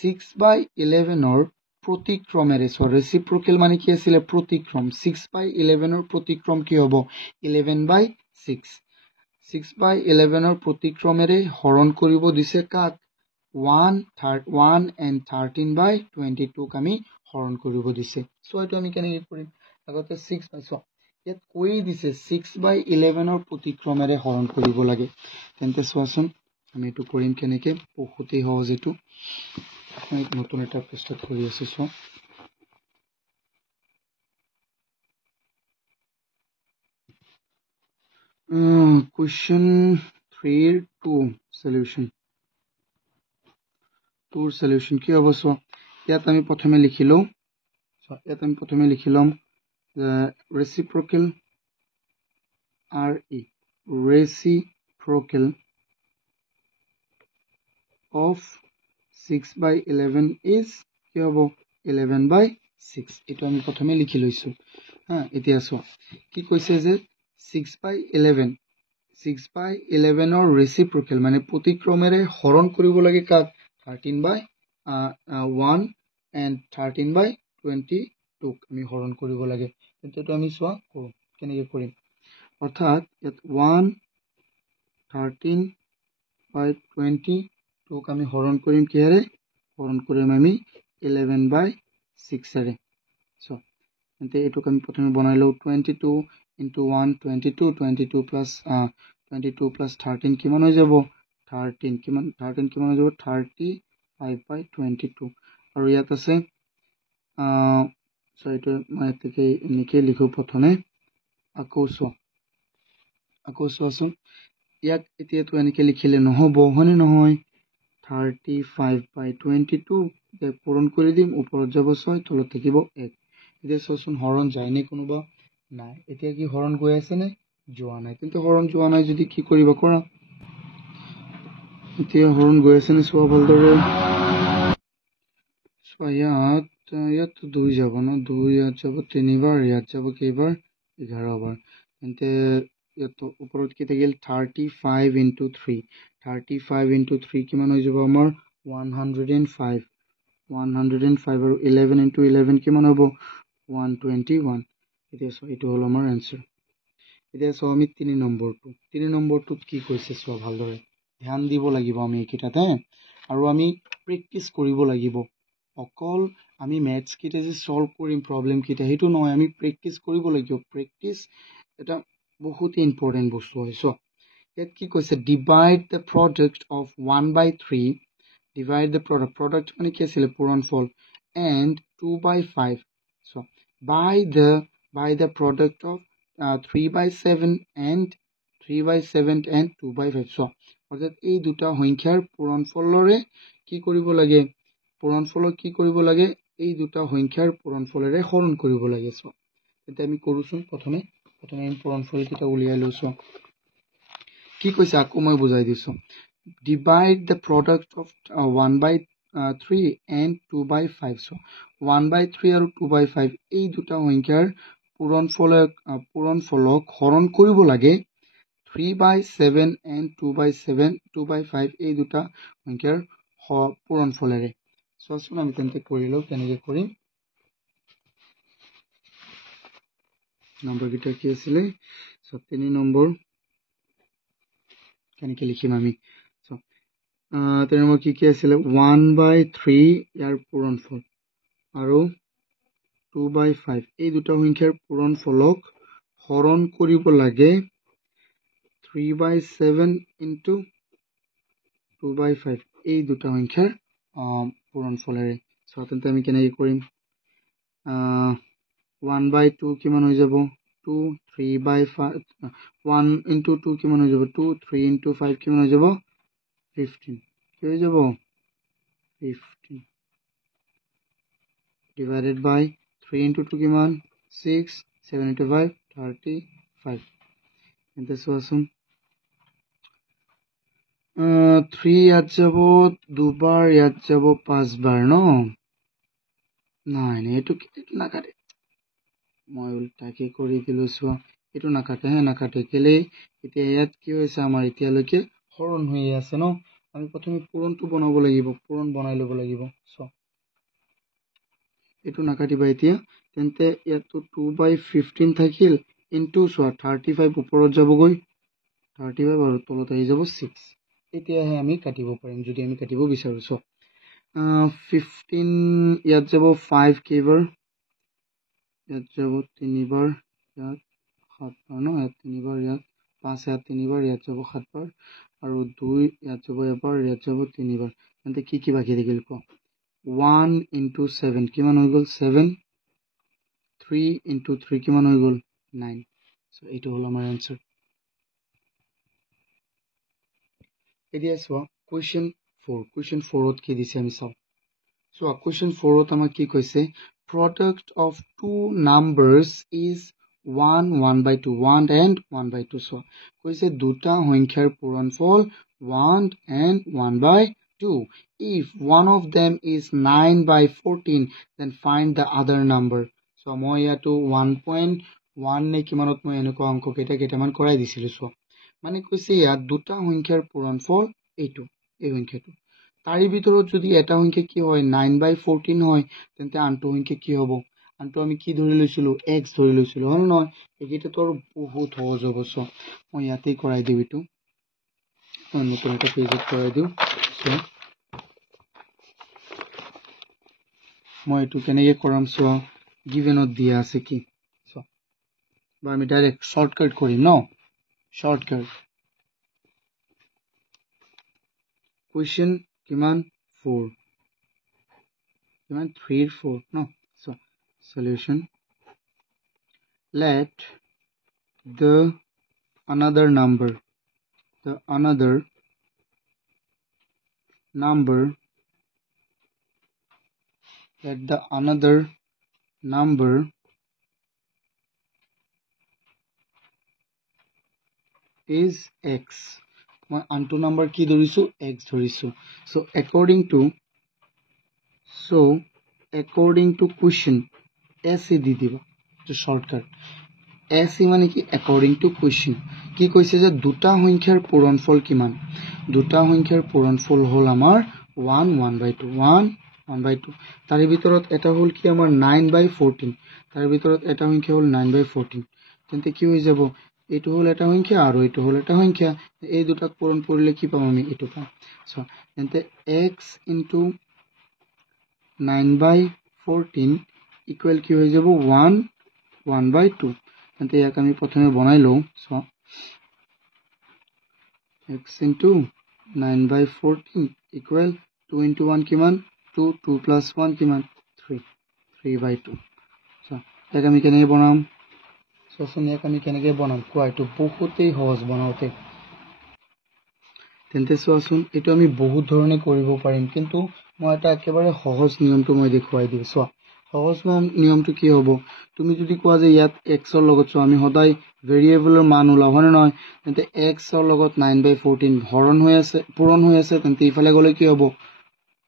6/11 ৰ প্ৰতিক্ৰমেৰে সো reciprocal মানে কি আছিল প্ৰতিক্ৰম 6/11 ৰ প্ৰতিক্ৰম কি হ'ব 11/6 6/11 ৰ প্ৰতিক্ৰমেৰে হৰণ কৰিব দিছে কাক 1 and 13/22 আমি হৰণ কৰিব দিছে সো এটো আমি কেনেকৈ কৰিম আগতে 6 পাইছো ইয়াত কৈ দিছে 6/11 ৰ প্ৰতিক্ৰমেৰে হৰণ কৰিব লাগে তেন্তে চোৱাচোন আমি এটো কৰিম কেনেকৈ বহুতেই সহজ এটো মই নতুন এটা প্ৰস্তুত কৰি আছো so Question 3 2 solution. Tour solution কি হ'ব সো ইয়াত আমি প্ৰথমে লিখিলো reciprocal reciprocal of 6/11 is কি হ'ব 11/6 এটো আমি প্ৰথমে লিখি লৈছো হ্যাঁ এতিয়া সো কি কৈছে যে 6/11 6/11 ৰ reciprocal মানে প্ৰতিক্ৰমেৰে হৰণ কৰিব লাগে কাক 13/1 and 13/22 আমি হৰণ কৰিব লাগে এটো আমি সোৱা কৰো কেনেকৈ কৰিম অৰ্থাৎ ইয়াত 1 13/22 আমি হৰণ কৰিম কিহেৰে হৰণ কৰিম আমি 11/6 ৰে সো এতে এটো আমি প্ৰথমে বনাই লও 22 into 1 22 22 plus 13 কিমান হৈ যাব 13 কিমান হৈ যাব 35/22 আৰু ইয়াত আছে সো এটো মই এতে এনেকৈ লিখো প্ৰথমে আকৌ সোৱাচোন ইয়াত এতিয়াটো এনেকৈ লিখিলে নহব হয়নে নহয় 35/22 পূৰণ কৰি দিম ওপৰত যাব 6 তলত থাকিব 1 এতিয়া সোচোন হৰণ যায় নে কোনোবা নাই এতিয়া কি হৰণ গৈ আছে নে যোৱা নাই কিন্তু হৰণ যোৱা নাই যদি কি কৰিব কৰা এতিয়া হৰণ গৈ আছে নে সোৱা ভালদৰে সোৱা ইয়াত 2 যাব ন 2 ইয়াত যাব 3 বাৰ ইয়াত যাব কেইবাৰ 11 বাৰ তেন্তে ইয়াত ওপৰত কি থাকিল 35 into 3 35 into 3 কিমান হৈ যাব আমাৰ 105 আৰু 11 into 11 কিমান হ'ব 121 এতিয়া সো এটো হল আমাৰ आंसर এতিয়া সো আমি 3 নম্বৰটো কি কৈছে সো ভালদৰে ধ্যান দিব লাগিব আমি একিটাতে আৰু আমি প্ৰেক্টিস কৰিব লাগিব অকল আমি ম্যাথছ কিটা যে সলভ কৰিম প্ৰবলেম কিটা হেতু নহয় আমি প্ৰেক্টিস কৰিব লাগিব প্ৰেক্টিস এটা বহুত ইম্পৰ্টেন্ট বস্তু হয় সো ইয়াত কি কৈছে divide the product of 1/3 divide the product মানে কি আছিল পূৰণফল and 2/5 so by the product of 3/7 and 3/7 and 2/5 so অৰ্থাৎ এই দুটা সংখ্যাৰ পূৰণফলৰে কি কৰিব লাগে এই দুটা সংখ্যাৰ পূৰণফলৰে হৰণ কৰিব লাগে so এটা আমি কৰোচোন প্ৰথমে আমি পূৰণফলটা উলিয়াই লৈছো কি কৈছে আকৌ মই বুজাই দিছো divide the product of 1/3 and 2/5 so 1/3 আৰু 2/5 এই দুটা সংখ্যাৰ পূৰণফলক হৰণ কৰিব লাগে 3/7 and 2/5 এই দুটা সংখ্যাৰ পূৰণফলৰে সোচোন আমি তেন্তে কৰিলো কেনেকৈ কৰিম নম্বৰ কিটা কি আছিল সো 3 নম্বৰ কেনেকৈ লিখিম আমি সো 3 নম্বৰ কি আছিল 1/3 ইয়াৰ পূৰণফল আৰু 2/5 এই দুটা সংখ্যাৰ পূৰণফলক হৰণ কৰিব লাগে 3/7 into 2/5 এই দুটা সংখ্যাৰ পূৰণফলৰে সো তেন্তে আমি কেনেকৈ কৰিম 1/2 কিমান হৈ যাব 2 3/5 1 into 2 কিমান হৈ যাব 2 3 into 5 কিমান হৈ যাব 15 কি হৈ যাব 15 divided by 3 into 2 কিমান 6 7 into 5 35 এন্তে সোচোন 3 ইয়াত যাব দুবাৰ ইয়াত যাব 5 বাৰ ন নাই এটো নাকাটে মই উল্টাকে কৰি দিলো সোৱা এটো নাকাটে কেলে এতিয়া ইয়াত কি হৈছে আমাৰ এতিয়ালৈকে হৰণ হৈ আছে ন আমি প্ৰথমে পূৰণটো বনাব লাগিব পূৰণ বনাই ল'ব লাগিব সো এটো নাকাটিবা এতিয়া তেন্তে ইয়াতো 2/15 থাকিল ইনটু সোৱা 35 ওপৰত যাবগৈ 35 আৰু তলত আহি যাব 6 এতিয়াহে আমি কাটিব পাৰিম যদি আমি কাটিব বিচাৰো সো 15 ইয়াত যাব 5 কেইবাৰ ইয়াত যাব 3 বাৰ ইয়াত 7 বাৰ ন ইয়াত 3 বাৰ ইয়াত 5 ইয়াত 3 বাৰ ইয়াত যাব 7 বাৰ আৰু 2 ইয়াত যাব এবাৰ ইয়াত যাব 3 বাৰ তেন্তে কি বাকি থাকিল ক 1 into 7 কিমান হৈ গল 7 3 into 3 কিমান হৈ গল 9 সো এটো হল আমাৰ आंसर এতিয়া চোৱা কুৱেশ্যন 4 কুৱেশ্যন 4ত কি দিছে আমি চাওঁ চোৱা কুৱেশ্যন 4ত আমাক কি কৈছে product of two numbers is 1 1/2 1 and 1/2 চোৱা কৈছে দুটা সংখ্যাৰ পূৰণফল 1 and 1/2 if one of them is 9/14 then find the other number so মই ইয়াতো 1.1 নে কিমানত মই এনেকুৱা অংক কেইটামান কৰাই দিছিলো চোৱা মানে কৈছে ইয়াত দুটা সংখ্যাৰ পূৰণফল এইটো এই সংখ্যাটো তাৰি ভিতৰত যদি এটা সংখ্যা কি হয় 9/14 হয় তেন্তে আনটো সংখ্যা কি হ'ব আনটো আমি কি ধৰি লৈছিলো x ধৰি লৈছিলো হল নহয় এইকেইটা তো বহুত সহজ হ'ব চ মই ইয়াতে কৰাই দিও এটো মই নতুন এটা পেজত কৰাই দিও চ মই এটো কেনেকৈ কৰাম চ গিভেনত দিয়া আছে কি চ বা আমি ডাইৰেক্ট শৰ্টকাট কৰিম ন shortcut question kiman 4 kiman 3 4 no so solution let the another number let the another number is x মই আনটো নাম্বার কি ধৰিছো x ধৰিছো so according to question s দি দিবা তো শর্টকাট s মানে কি according to question কি কৈছে যে দুটা সংখ্যাৰ পূৰণফল কিমান দুটা সংখ্যাৰ পূৰণফল হল আমাৰ 1 1/2 1 1/2 তাৰি ভিতৰত এটা হল কি আমাৰ 9/14 তাৰি ভিতৰত এটা সংখ্যা হল 9/14 তেন্তে কি হৈ যাব এইটো হল এটা সংখ্যা আৰু এইটো হল এটা সংখ্যা এই দুটা পূৰণ কৰিলে কি পাম আমি এইটো পাম সো তেন্তে x * 9/14 ইকুৱেল কি হৈ যাব 1 1/2 তেন্তে ইয়াক আমি প্ৰথমে বনাই লও সো x * 9/14 ইকুৱেল 2 * 1 কিমান 2 2 + 1 কিমান 3 3/2 সো ইয়াক আমি কেনেকৈ বনাম সসনিয়াক আমি কেনেকৈ বনাম কোৱা এটো বহুতেই সহজ বনাওতে তেন্তে চোৱাচোন এটো আমি বহুত ধৰণে কৰিব পাৰিম কিন্তু মই এটা একেবাৰে সহজ নিয়মটো মই দেখুৱাই দিম চোৱা সহজ নিয়মটো কি হ'ব তুমি যদি কোৱা যে ইয়াত x ৰ লগত চোৱা আমি সদায় ভেৰিয়েবলৰ মান উলাও হয় নহয় তেন্তে x ৰ লগত 9/14 হৰণ হৈ আছে পূৰণ হৈ আছে তেন্তে ইফালে গলে কি হ'ব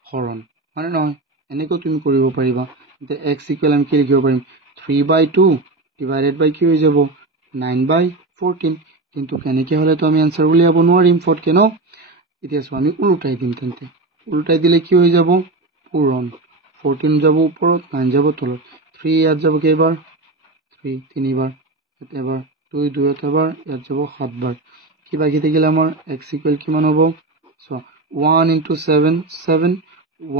হৰণ মানে নহয় এনেকৈ তুমি কৰিব পাৰিবা তেন্তে x ইকুৱেল আমি কি লিখিব পাৰিম 3/2 divided by কি হৈ যাব 9/14 কিন্তু কেনেকৈ হলে তো আমি আনসাৰ উলিয়াব নোৱাৰিম ফটকে ন এতিয়া সো আমি উল্টাই দিম তেন্তে উল্টাই দিলে কি হৈ যাব পূৰণ 14 যাব ওপৰত 9 যাব তলত 3 ইয়াত যাব কেইবাৰ 3 তিনিবাৰ এবাৰ 2 2 এবাৰ ইয়াত যাব 7 বাৰ কি বাকি থাকিলে আমাৰ x ইকুৱেল কিমান হ'ব সো 1 * 7 7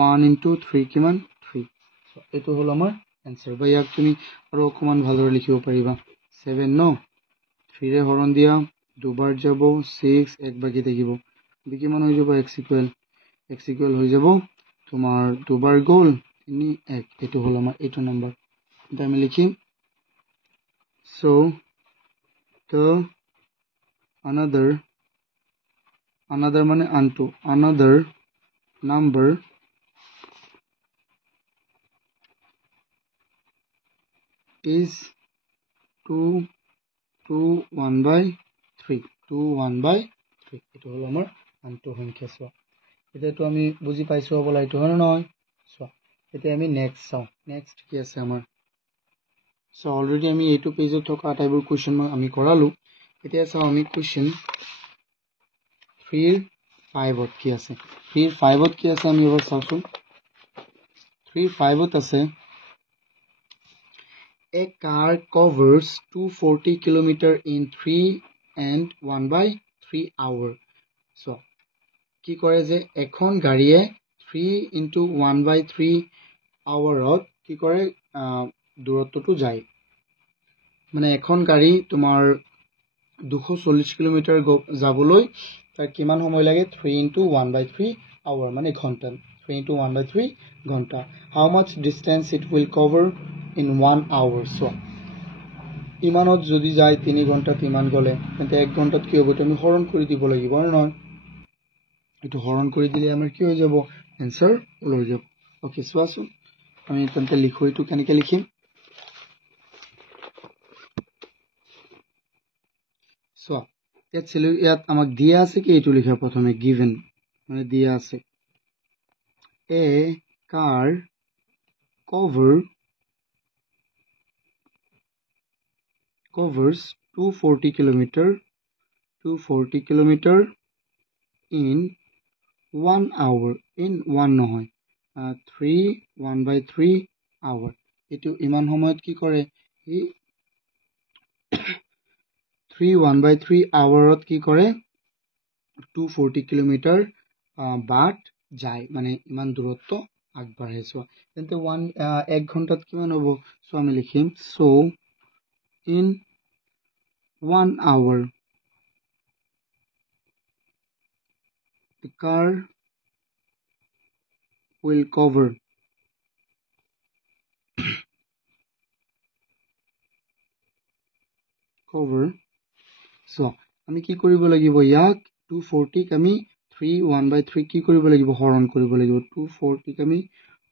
1 * 3 কিমান 3 সো এটো হল আমাৰ आंसर বা ইয়াক তুমি আৰু অকমান ভালদৰে লিখিব পাৰিবা 7 ন 3 ৰে হৰণ দিয়া দুবাৰ যাব 6 এক বাকি থাকিব কিমান হৈ যাব x ইকুৱেল হৈ যাব তোমাৰ দুবাৰ গল 3 1 এটো হল আমাৰ এটো নম্বৰ এটা আমি লিখিম so the another মানে আনটো another number is 2 1/3 2 1/3 এটো হল আমাৰ আনটো সংখ্যা চোৱা এটাটো আমি বুজি পাইছো হবলা এটো হয় নহয় চোৱা এতিয়া আমি নেক্সট চাও নেক্সট কি আছে আমাৰ সো অলৰেডি আমি এইটো পেজত থকা আটাইবোৰ কোৱেশ্চন আমি কৰালো এতিয়া চাও আমি কোৱেশ্চন 3 5ত কি আছে 3 5ত কি আছে আমি এবাৰ চাওচোন 3 5ত আছে A car covers 240 km in 3 and 1/3 hour. So, কি কৰে যে এখন গাড়ীয়ে 3 * 1/3 hourত কি কৰে দূৰত্বটো যায় মানে এখন গাড়ী তোমাৰ 240 কিলোমিটাৰ যাবলৈ তার কিমান সময় লাগে 3 * 1/3 hour মানে ঘন্টা 3 * 1/3 ঘন্টা how much distance it will cover in 1 hour so ইমানত যদি যায় 3 ঘন্টা ইমান গলে তেন্তে 1 ঘন্টাত কি হ'ব তুমি হৰণ কৰি দিব লাগিব না নহয় এটো হৰণ কৰি দিলে আমাৰ কি হৈ যাব आंसर ওলাই যাব ওকে চোৱাচোন আমি তেন্তে লিখো এটো কেনেকৈ লিখিম সো ইয়াত আমাক দিয়া আছে কি এটো লিখা প্ৰথমে given মানে দিয়া আছে a car covers 240 kilometer in 1 hour in 1 নহয় 1/3 hour এটো ইমান সময়ত কি কৰে ই 1/3 hourত কি কৰে 240 কিলোমিটাৰ বাট যায় মানে ইমান দূৰত্ব আগবাঢ়ে সো তেন্তে 1 ঘন্টাত কিমান হ'ব সো আমি লিখিম so in 1 hour the car will cover so আমি কি কৰিব লাগিব ইয়াক 240 ক আমি 1/3 কি কৰিব লাগিব হৰণ কৰিব লাগিব 240 ক আমি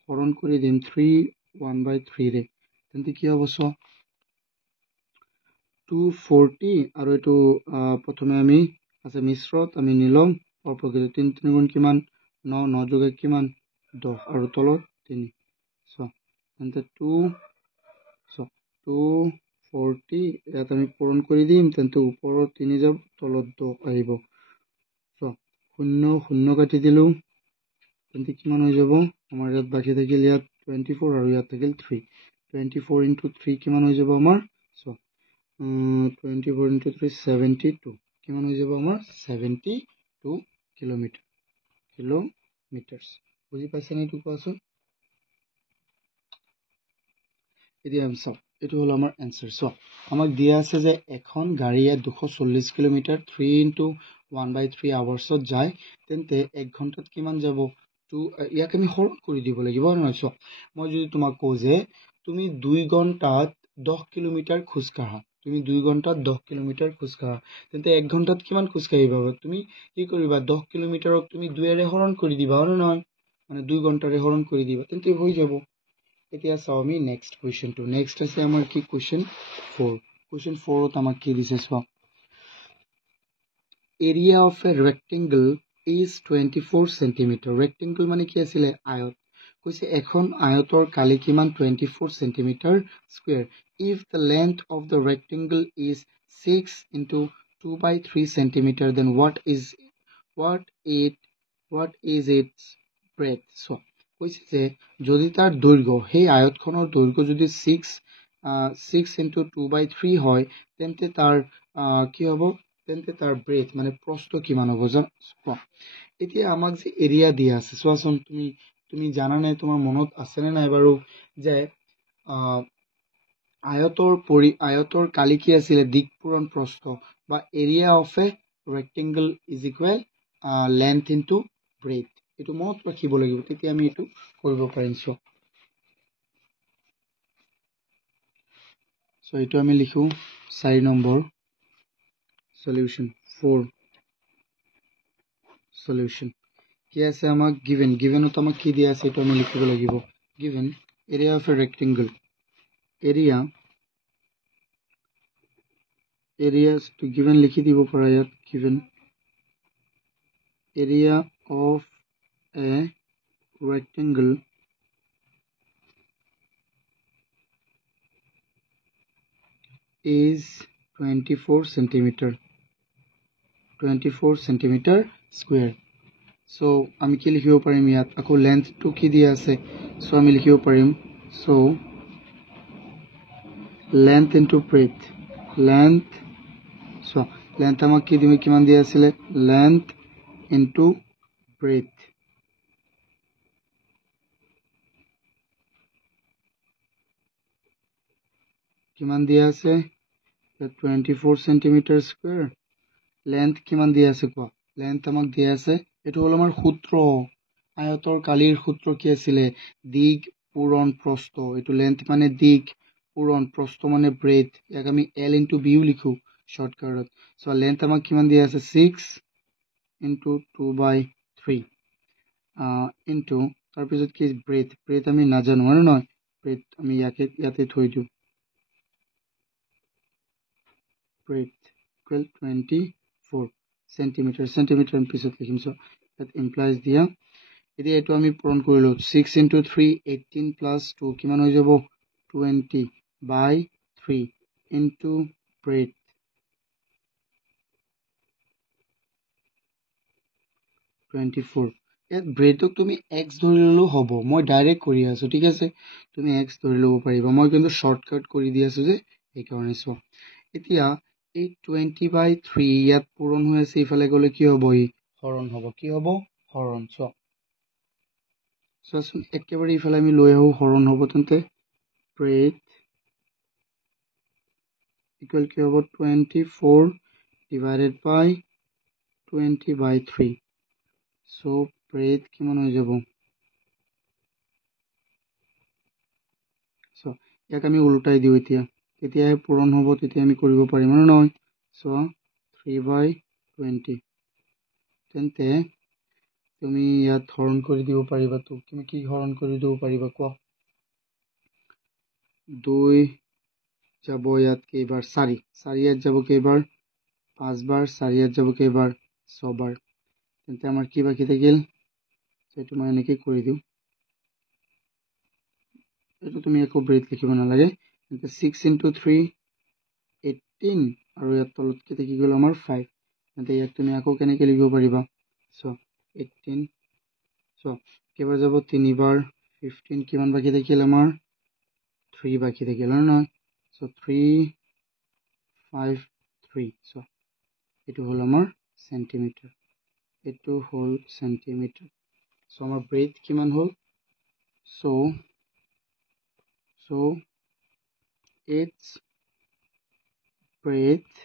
হৰণ কৰি দিম 1/3 ৰে তেন্তে কি হ'ব সো 240 আৰু এটো প্ৰথমে আমি আছে মিশ্ৰত আমি নিলম অপৰকে 3 গুণ কিমান 9 যোগে কিমান 10 আৰু তলত 3 সো তেন্তে 240 ইয়াত আমি পূৰণ কৰি দিম তেন্তে ওপৰত 3 যাব তলত 10 আহিব সো 0 কাটি দিলো তেন্তে কিমান হৈ যাব আমাৰ ইয়াত বাকি থাকিল ইয়াত 24 আৰু ইয়াত থাকিল 3 24 * 3 কিমান হৈ যাব আমাৰ সো 24 * 3 72 কিমান হৈ যাব আমাৰ 72 কিলোমিটাৰছ বুজি পাইছে নে এটো কোৱাচোন এতিয়া আমি চাও এটো হল আমাৰ आंसर সো আমাক দিয়া আছে যে এখন গাড়ীয়ে 240 কিলোমিটাৰ 3 * 1/3 আৱাৰ্ছত যায় তেন্তে 1 ঘন্টাত কিমান যাব ইয়াক আমি হৰণ কৰি দিব লাগিব নহয় সো মই যদি তোমাক কও যে তুমি 2 ঘন্টাত 10 কিলোমিটাৰ খোজ কাঢ়া তুমি 2 ঘন্টাত 10 কিলোমিটাৰ খোজ কাঢ়া তেন্তে 1 ঘন্টাত কিমান খোজ কাঢ়িবা তুমি কি কৰিবা 10 কিলোমিটাৰক তুমি 2 এৰে হৰণ কৰি দিবা নহয় মানে 2 ঘন্টাৰে হৰণ কৰি দিবা তেন্তে হৈ যাব এতিয়া চাও আমি নেক্সট কোৱেশ্চনটো নেক্সট আছে আমাৰ কি কোৱেশ্চন 4 কোৱেশ্চন 4 ত আমাক কি দিছে চাও area of a rectangle is 24 cm rectangle মানে কি আছিল আয়ত কৈছে এখন আয়তৰ কালি কিমান 24 cm square if the length of the rectangle is 6 * 2/3 cm then what is its breadth so কৈছে যে যদি তাৰ দৈৰ্ঘ্য সেই আয়তখনৰ দৈৰ্ঘ্য যদি 6 * 2/3 হয় তেন্তে তাৰ কি হ'ব তেন্তে তাৰ ব্ৰেথ মানে প্ৰস্থ কিমান হ'ব জানো এতিয়া আমাক যে এৰিয়া দিয়া আছে চোৱাচোন তুমি জানা নাই তোমাৰ মনত আছে নে নাই বাৰু যে আয়তৰ কালি কি আছিল দিক পূৰণ প্ৰস্থ বা area of A rectangle is equal length into breath এটো মনত ৰাখিব লাগিব তেতিয়া আমি এটো কৰিব পাৰিম সো এটো আমি লিখো 4 নম্বৰ solution 4 solution কি আছে আমাক given ত আমাক কি দিয়া আছে এটো আমি লিখিব লাগিব given area of a rectangle area to given লিখি দিব পৰা ইয়াত given area of a rectangle is 24 cm square so আমি কি লিখিব পাৰিম ইয়াত আকৌ length to কি দিয়া আছে so আমি লিখিব পাৰিম so length into breadth so length আমাক কি দিমি কিমান দিয়া আছিল length into breadth কিমান দিয়া আছে 24 cm square length কিমান দিয়া আছে কোৱা length আমাক দিয়া আছে এটো হল আমাৰ সূত্ৰ আয়তৰ কালিৰ সূত্ৰ কি আছিল দিক পূৰণ প্ৰস্থ এটো length মানে দিক পূৰণ প্ৰস্থ মানে ব্ৰেথ ইয়াক আমি l into b লিখো শর্টকাটত সো length আমাক কিমান দিয়া আছে 6 * 2/3 3 ইনটু তাৰপিছত কি ব্ৰেথ আমি নাজানো হয় নহয় ব্ৰেথ আমি ইয়াতে থৈ দিওঁ ব্ৰেথ ইকুৱেল 24 সেন্টিমিটাৰ আমি পিছত লিখিম চ that implies দিয়া এতিয়া এইটো আমি পূৰণ কৰিলো 6 into 3 18 plus 2 কিমান হৈ যাব 20 by 3 into breadth 24 ইয়াত ব্ৰেডক তুমি x ধৰি ললেও হ'ব মই ডাইৰেক্ট কৰি আছো ঠিক আছে তুমি x ধৰি ল'ব পাৰিবা মই কিন্তু শৰ্টকাট কৰি দি আছো যে এই কাৰণে চোৱা এতিয়া এই 20 by 3 ইয়াত পূৰণ হৈ আছে ইফালে গলে কি হ'ব ই হৰণ হ'ব কি হ'ব হৰণ চোৱা চোৱাচোন একেবাৰে ইফালে আমি লৈ আহো হৰণ হ'ব তেন্তে ব্ৰেড ইকুৱেল কি হ'ব 24 divided by 20 by 3 so bread কিমান হৈ যাব so ইয়াক আমি উল্টাই দিও এতিয়া তেতিয়াহে পূৰণ হ'ব তেতিয়া আমি কৰিব পাৰিম না নহয় so 3 by 20 তেন্তে তুমি ইয়াত হৰণ কৰি দিব পাৰিবা তো তুমি কি হৰণ কৰি দিব পাৰিবা কোৱা 2 যাব ইয়াত কেইবাৰ 4 ইয়াত যাব কেইবাৰ 5 বাৰ 4 ইয়াত যাব কেইবাৰ 6 বাৰ তেন্তে আমাৰ কি বাকি থাকিল সেইটো মই এনেকৈ কৰি দিও এইটো তুমি একো ব্ৰেথ লিখিব নালাগে তেন্তে 6 into 3 18 আৰু ইয়াত তলত কি থাকি গ'ল আমাৰ 5 তেন্তে ইয়াক তুমি আকৌ কেনেকৈ লিখিব পাৰিবা সো 18 সো কেইবাৰ যাব 3 বাৰ 15 কিমান বাকি থাকিল আমাৰ 3 বাকি থাকিল না সো 3 5 3 সো এটো হল আমাৰ সেন্টিমিটাৰ এটো হল সেন্টিমিটাৰ সো আমাৰ ব্ৰেথ কিমান হল so its breadth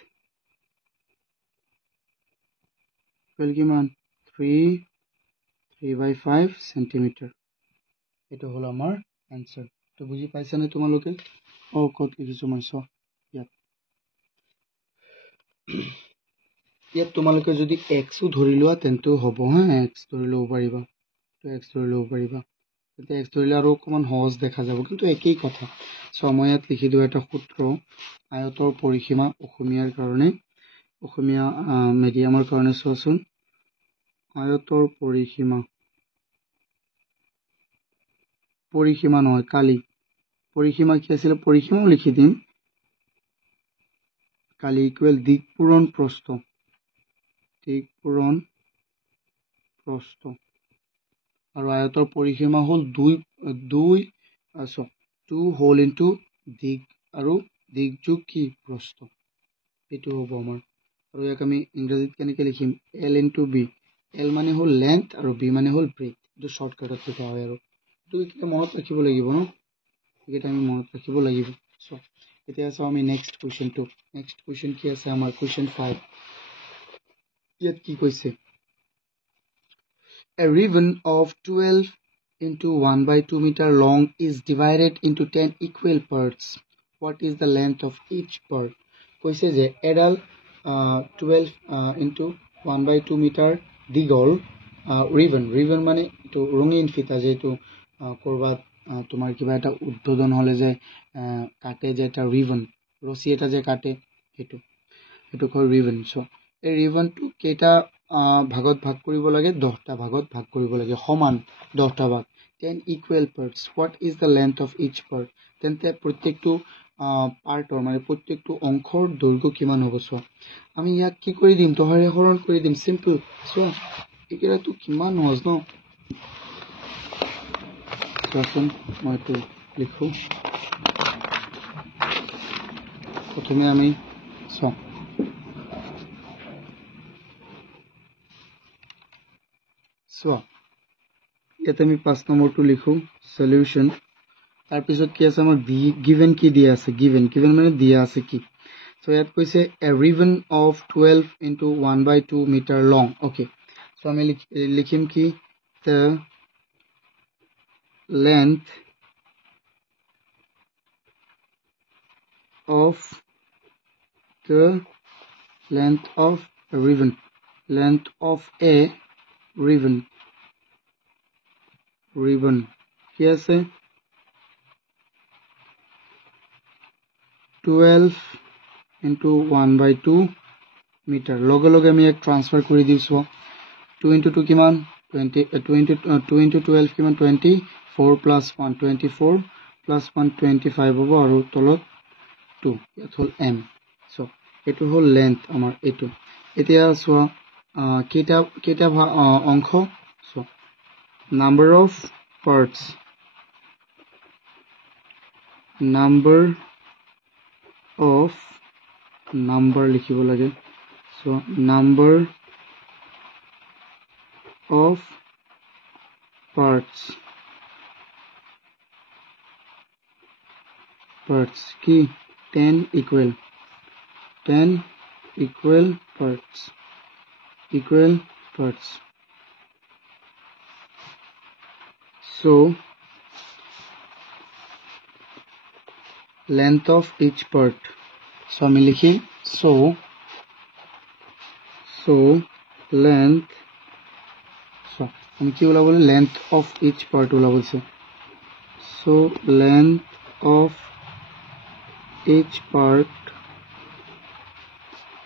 equal কিমান 3 by 5 centimeter এটো হল আমাৰ आंसर তো বুজি পাইছা নে তোমালোকে কত লিখিছো মই সো ইয়াত তোমালোকে যদি x ও ধৰি লোৱা তেন্তে হ'ব হা x ধৰি লব পাৰিবা তো x ধৰি লব পাৰিবা তেন্তে x ধৰিলে আৰু অকমান সহজ দেখা যাব কিন্তু একেই কথা সো মই ইয়াত লিখি দিও এটা সূত্ৰ আয়তৰ পৰিসীমা অসমীয়াৰ কাৰণে অসমীয়া মিডিয়ামৰ কাৰণে চোৱাচোন আয়তৰ পৰিসীমা নহয় কালি পৰিসীমা কি আছিল পৰিসীমাও লিখি দিম কালি ইকুৱেল দিকপূৰণ প্ৰস্থ আৰু আয়তৰ পৰিসীমা হল 2 হোল ইনটু দিক আৰু দিক যোগ কি প্ৰস্থ এটো হ'ব আমাৰ আৰু ইয়াক আমি ইংৰাজীত কেনেকৈ লিখিম l into b l মানে হল লেন্থ আৰু b মানে হল ব্ৰেথ এটো শৰ্টকাটত লিখা হয় আৰু তো এটা মনত ৰাখিব লাগিব ন এটা আমি মনত ৰাখিব লাগিব সো এতিয়া চাও আমি নেক্সট কোৱেশ্চন কি আছে আমাৰ কোৱেশ্চন 5 ইয়াত কি কৈছে A ribbon of 12 into 1 by 2 meter long is divided into 10 equal parts. What is the length of each part? কৈছে যে এডাল 12 into 1 by 2 meter দীঘল ribbon মানে তো ৰঙীন ফিতা যেটো কৰবাত তোমাৰ কিবা এটা উদ্বোধন হলে যে কাটে যে এটা ribbon ৰছী এটা যে কাটে হেতু কয় ribbon সো এই ribbon টু কেটা ভাগত ভাগ কৰিব লাগে 10টা ভাগত ভাগ কৰিব লাগে সমান 10টা ভাগ 10 equal parts what is the length of each part তেন্তে প্ৰত্যেকটো পাৰ্টৰ মানে প্ৰত্যেকটো অংশৰ দৈৰ্ঘ্য কিমান হ'ব সো আমি ইয়াক কি কৰি দিম তহৰে হৰণ কৰি দিম সিম্পল সো একেটা তো কিমান সহজ ন সো মই তো লিখো প্ৰথমে আমি সো ইয়াতে আমি 5 নম্বৰটো লিখো সলিউশন তাৰ পিছত কি আছে আমাৰ গিভেন কি দিয়া আছে গিভেন মানে দিয়া আছে কি সো ইয়াত কৈছে a ribbon of 12 into 1 by 2 meter long okay so আমি লিখিম কি the length of a ribbon length of a ribbon কি আছে 12 into 1/2 মিটাৰ লগে লগে আমি এক ট্ৰান্সফাৰ কৰি দিছো 2 into 2 কিমান 20 2 into 12 কিমান 24 plus 1 24 plus 1 25 হ'ব আৰু তলত 2 ইয়াত হল m সো এটো হল লেন্থ আমাৰ এটো এতিয়া সোৱা কেটা অংশ so number of parts number লিখিব লাগে so number of parts কি 10 equal parts so length of each part so আমি লিখি so length so আমি কি বলা বলে length of each part বলা বলছে so length of each part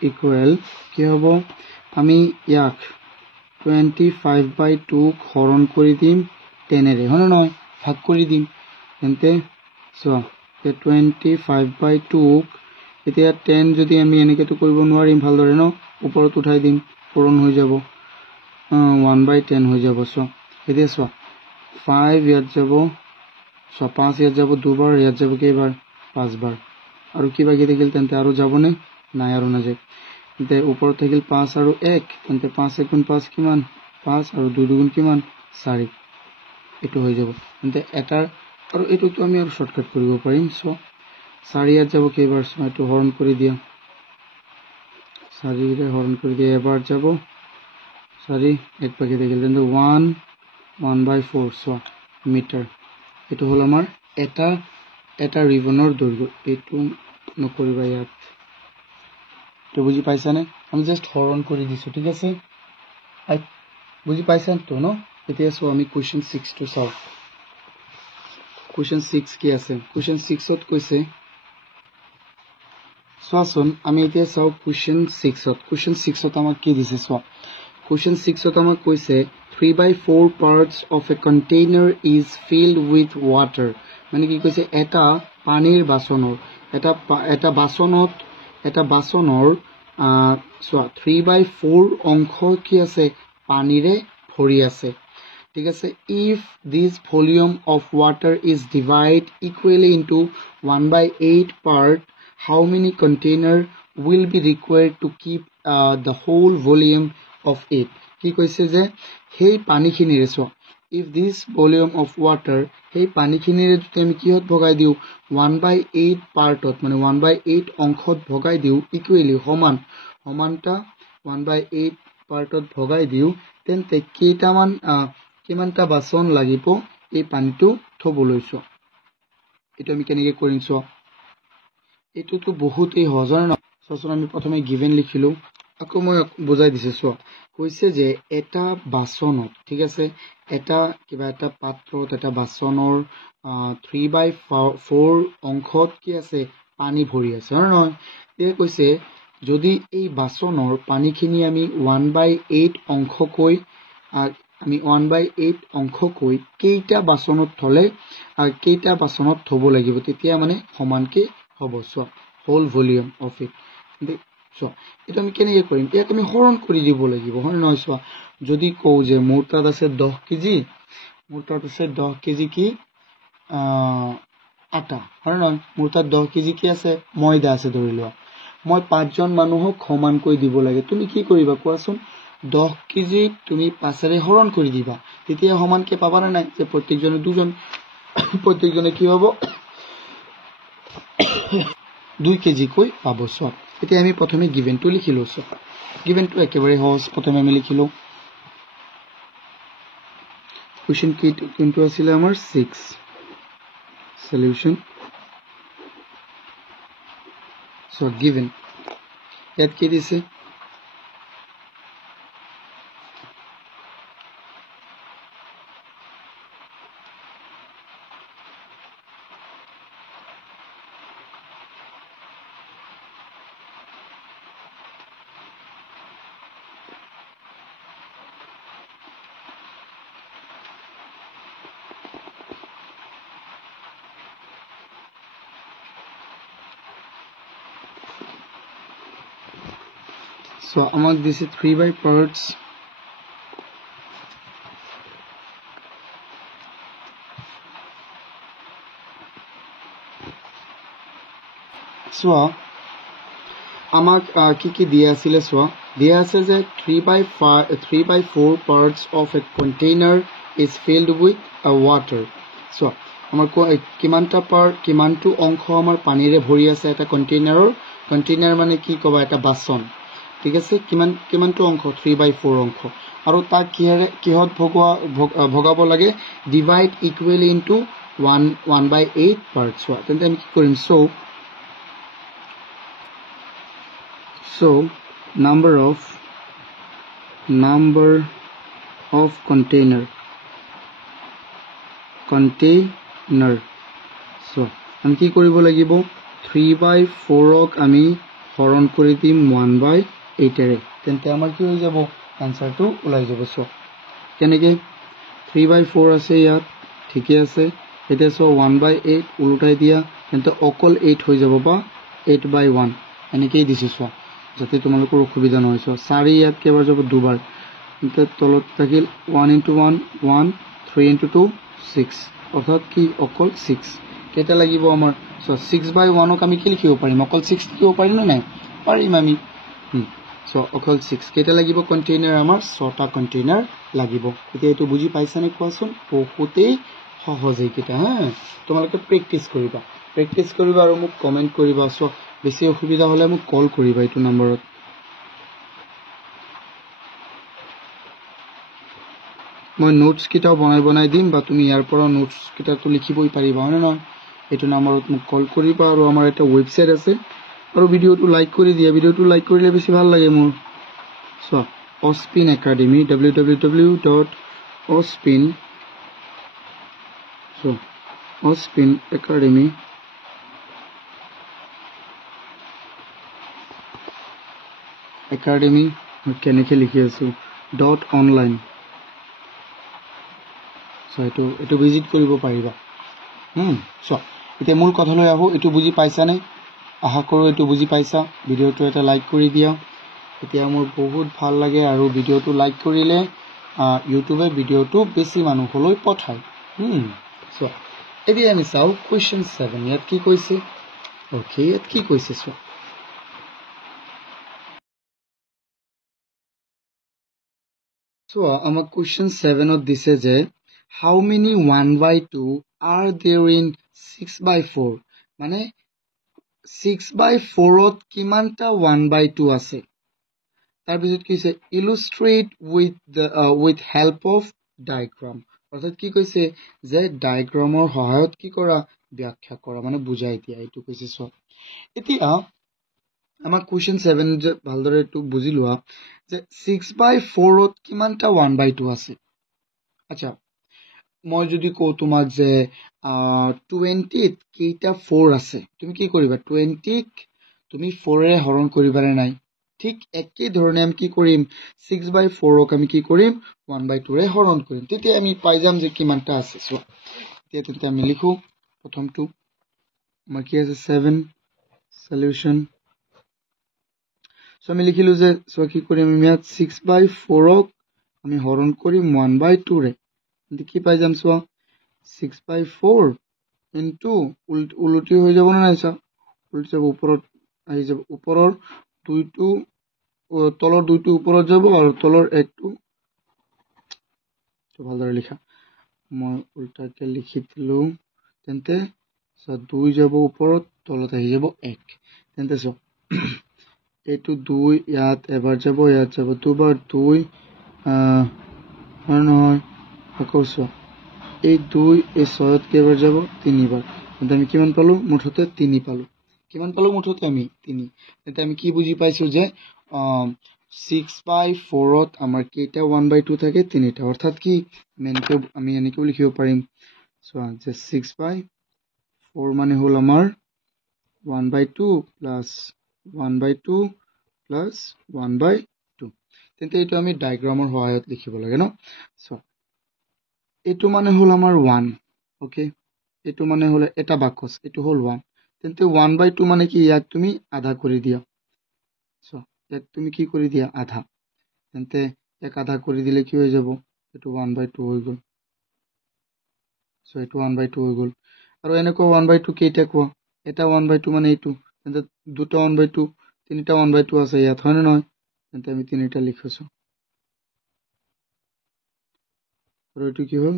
equal কি হবে আমি ইয়াক 25/2 হরণ কৰি দিম 10 এৰে হন নহয় ভাগ কৰি দিম তেন্তে সো 25/2 এতিয়া 10 যদি আমি এনেকে তো কৰিব নোৱাৰিম ভালদৰে ন ওপৰত উঠাই দিম পূৰণ হৈ যাব 1/10 হৈ যাব সো এতিয়া সো 5 ইয়াত যাব সো 5 ইয়াত যাব দুবাৰ ইয়াত যাব কেইবাৰ পাঁচবাৰ আৰু কি বাকি থাকিল তেন্তে আৰু যাবনে নাই আৰু না যায় তেন্তে ওপৰত থাকিল 5 আৰু 1 তেন্তে 5 * 5 কিমান 5 আৰু 2 গুণ কিমান 4 এটো হৈ যাব তেন্তে এটাৰ আৰু এটো তো আমি আৰু শৰ্টকাট কৰিব পাৰিম সো 4 ইয়াত যাব কেইবাৰ সো এটো হৰণ কৰি দিয়া 4 ৰে হৰণ কৰি দিয়া এবাৰ যাব 4 এক বাকি থাকিল তেন্তে 1/4 সো মিটাৰ এটো হল আমাৰ এটা ৰিবনৰ দৈৰ্ঘ্য এটো নকৰিবা ইয়াত তো বুজি পাইছানে আমি জাস্ট হৰণ কৰি দিছো ঠিক আছে বুজি পাইছান তো ন এতিয়া সো আমি কোৱেশ্চন 6 টু সলভ কোৱেশ্চন 6 কি আছে কোৱেশ্চন 6 ত কৈছে সোয়াসন আমি এতিয়া চাও কোৱেশ্চন 6 ত আমাক কি দিছে সোয়া কোৱেশ্চন 6 ত আমাক কৈছে 3/4 parts of a container is filled with water মানে কি কৈছে এটা পানীৰ বাসনৰ এটা বাসনৰ সোয়া 3/4 অংশ কি আছে পানীৰে ভৰি আছে ঠিক আছে if this volume of water is divided equally into 1/8 part how many container will be required to keep the whole volume of it কি কৈছে যে হেই পানীখিনিৰে so if this volume of water হেই পানীখিনিৰে যদি আমি কিহত ভগাই দিও 1/8 পাৰ্টত মানে 1/8 অংশত ভগাই দিও ইকুৱেলি সমানটা 1/8 পাৰ্টত ভগাই দিও তেন্তে কেইটামান কিমানটা বাসন লাগিব এই পানীটো থবলৈ সো এটো আমি কেনেকৈ কৰিম সো এটো তো বহুতই সহজ ন সচন আমি প্ৰথমে গিভেন লিখিলো আকৌ মই বুজাই দিছে সো কৈছে যে এটা বাসনত ঠিক আছে এটা কিবা এটা পাত্ৰত এটা বাসনৰ 3/4 অংশত কি আছে পানী ভৰি আছে নহয় তে কৈছে যদি এই বাসনৰ পানীখিনি আমি 1/8 অংশকৈ আমি 1/8 অংশকৈ কেইটা বাসনত থলে আৰু কেইটা বাসনত থব লাগিব তেতিয়া মানে সমানকে হ'ব so whole volume of it so এটা আমি কেনেকৈ কৰিম ইয়াক আমি হৰণ কৰি দিব লাগিব হয় নহয় সো যদি কও যে মোৰ তাত আছে 10 কেজি কি আটা হয় নহয় মোৰ তাত 10 কেজি কি আছে ময়দা আছে ধৰি লোৱা মই 5 জন মানুহক সমানকৈ দিব লাগে তুমি কি কৰিবা কোৱাচোন 10 কেজি তুমি 5 ৰে হৰণ কৰি দিবা তেতিয়া সমানকে পাবা না নাই যে প্ৰত্যেকজনে দুজন প্ৰত্যেকজনে কি হ'ব 2 কেজি কৈ পাব সো এতিয়া আমি প্ৰথমে গিভেনটো লিখিলো সো গিভেনটো একেবাৰে সহজ প্ৰথমে আমি লিখিলো কোৱেশ্চন কিন্তু আছিল আমাৰ 6 সলিউশন সো গিভেন ইয়াত কি দিছে So আমাক দিছে 3 by parts. So আমাক কি দিয়া আছিল সো দিয়া আছে যে 3 by 4 parts of a container is filled with water. So আমাৰ কিমানটা কিমানটো অংশ আমাৰ পানীৰে ভৰি আছে এটা কন্টেইনাৰ মানে কি কবা এটা বাসন ঠিক আছে কিমানটো অংশ 3 by 4 অংশ আৰু তাক কিহত ভগাব লাগে divide equally into 1 by 8 parts তেন্তে আমি কি কৰিম so number of container so আমি কি কৰিব লাগিব 3 by 4 ক আমি হৰণ কৰি দিম 1 by 8 এৰে তেন্তে আমাৰ কি হৈ যাব আনসাৰটো ওলাই যাব সো কেনেকে 3 by 4 আছে ইয়াত ঠিকই আছে এটা সো 1 by 8 উল্টাই দিয়া তেন্তে অকল 8 হৈ যাব বা 8 by 1 এনেকেই দিছি সো যাতে তোমালোকৰ অসুবিধা নহয় সো 4 ইয়াত কেবাৰ যাব দুবাৰ তেন্তে তলত থাকিল 1 into 1 1 3 into 2 6 অর্থাৎ কি অকল 6 কেটা লাগিব আমাৰ সো 6 by 1 ক আমি কি লিখিব পাৰিম অকল 6 লিখিব পাৰিম না নাই পাৰিম আমি সো অকল 6 কেটা লাগিব কন্টেইনাৰ আমাৰ 6টা কন্টেইনাৰ লাগিব এতিয়া এটো বুজি পাইছা নে কোৱাচোন বহুতেই সহজ এইকেটা হ্যাঁ তোমালোকে প্ৰ্যাকটিস কৰিবা আৰু মোক কমেন্ট কৰিবা সো বেছি অসুবিধা হলে মোক কল কৰিবা এইটো নম্বৰত মই নোটস কিটাও বনাই দিম বা তুমি ইয়াৰ পৰা নোটস কিটাটো লিখিবই পাৰিবা হয় না এইটো নম্বৰত মোক কল কৰিবা আৰু আমাৰ এটা ওয়েবসাইট আছে আৰু ভিডিওটো লাইক কৰি দিয়া ভিডিওটো লাইক কৰিলে বেছি ভাল লাগে মোৰ so Ospin Academy Ospin Academy কেনেকে লিখি আছো .online সো এটো ভিজিট কৰিব পাৰিবা সো এতিয়া মূল কথালৈ আহো এটো বুজি পাইছা নে আশা কৰো এটো বুজি পাইছা ভিডিওটো এটা লাইক কৰি দিয়া এতিয়া মোৰ বহুত ভাল লাগে আৰু ভিডিওটো লাইক কৰিলে ইউটিউবে ভিডিওটো বেছি মানুহলৈ পঠায় সো এতিয়া আমি চাও কোৱেশ্চন 7 ইয়াত কি কৈছে ওকে ইয়াত কি কৈছে so So, our question 7 of this is how many 1 by 2 are there in 6 by 4? মানে 6 by 4 ত কিমানটা 1 by 2 আছে তাৰ পিছত কৈছে illustrate with help of diagram অৰ্থাৎ কি কৈছে যে ডায়াগ্ৰামৰ সহায়ত কি কৰা ব্যাখ্যা কৰা মানে বুজাই দিয়া এইটো কৈছে সো এতিয়া আমাৰ কোৱেশ্চন 7 যে ভালদৰে এটো বুজি লোৱা যে 6 by 4 ত কিমানটা 1 by 2 আছে আচ্ছা মই যদি কও তোমাক যে 20 ত কেইটা 4 আছে তুমি কি কৰিবা 20 ক তুমি 4 এ হৰণ কৰিবাৰে নাই ঠিক একে ধৰণে আমি কি কৰিম 6 by 4 ক আমি কি কৰিম 1 by 2 এ হৰণ কৰিম তেতিয়া আমি পাই যাম যে কিমানটা আছে সো তেতিয়া আমি লিখো প্ৰথমটো আমাৰ কি আছে 7 সলিউশন সো আমি লিখিলো যে সো কি কৰিম আমি 6 by 4 ক আমি হৰণ কৰিম 1 by 2 ৰে কি পাই যাম সো 6 by 4 into উলটি হৈ যাব না নাই সো উলটি যাব ওপৰত আহি যাব ওপৰৰ দুইটো তলৰ দুইটো ওপৰত যাব আৰু তলৰ একটো তো ভালদৰে লিখা মই উল্টাকে লিখি দিলো তেন্তে সো 2 যাব ওপৰত তলত আহি যাব 1 তেন্তে সো এইটো 2 ইয়াত এবাৰ যাব ইয়াত যাব দুবাৰ 2 নহয় আকৌ সো এই 2 এই 6 ত কেবাৰ যাব তিনিবাৰ তেন্তে আমি কিমান পালো মুঠতে 3 পালো কিমান পালো মুঠতে আমি 3 তেন্তে আমি কি বুজি পাইছো যে 6 by 4 ত আমাৰ কেইটা 1 by 2 থাকে 3টা অৰ্থাৎ কি আমি এনেকৈ লিখিব পাৰিম সো যে 6 by 4 মানে হল আমাৰ 1 by 2 plus 1 by 2 plus 1 by 2 তেন্তে এইটো আমি ডায়াগ্ৰামৰ সহায়ত লিখিব লাগে ন সো এইটো মানে হল আমাৰ 1 ওকে এইটো মানে হল এটা বাক্স এইটো হল 1 তেন্তে 1 by 2 মানে কি ইয়াক তুমি আধা কৰি দিয়া সো এক তুমি কি কৰি দিয়া আধা তেন্তে এক আধা কৰি দিলে কি হৈ যাব এইটো 1/2 হৈ গ'ল সো এইটো 1/2 হৈ গ'ল আৰু এনেকুৱা 1/2 কেইটা কোৱা এটা 1/2 মানে এইটো তেন্তে দুটা 1/2 তিনিটা 1/2 আছে ইয়াত হয় নে নহয় তেন্তে আমি তিনিটা লিখিছো আৰু এইটো কি হ'ল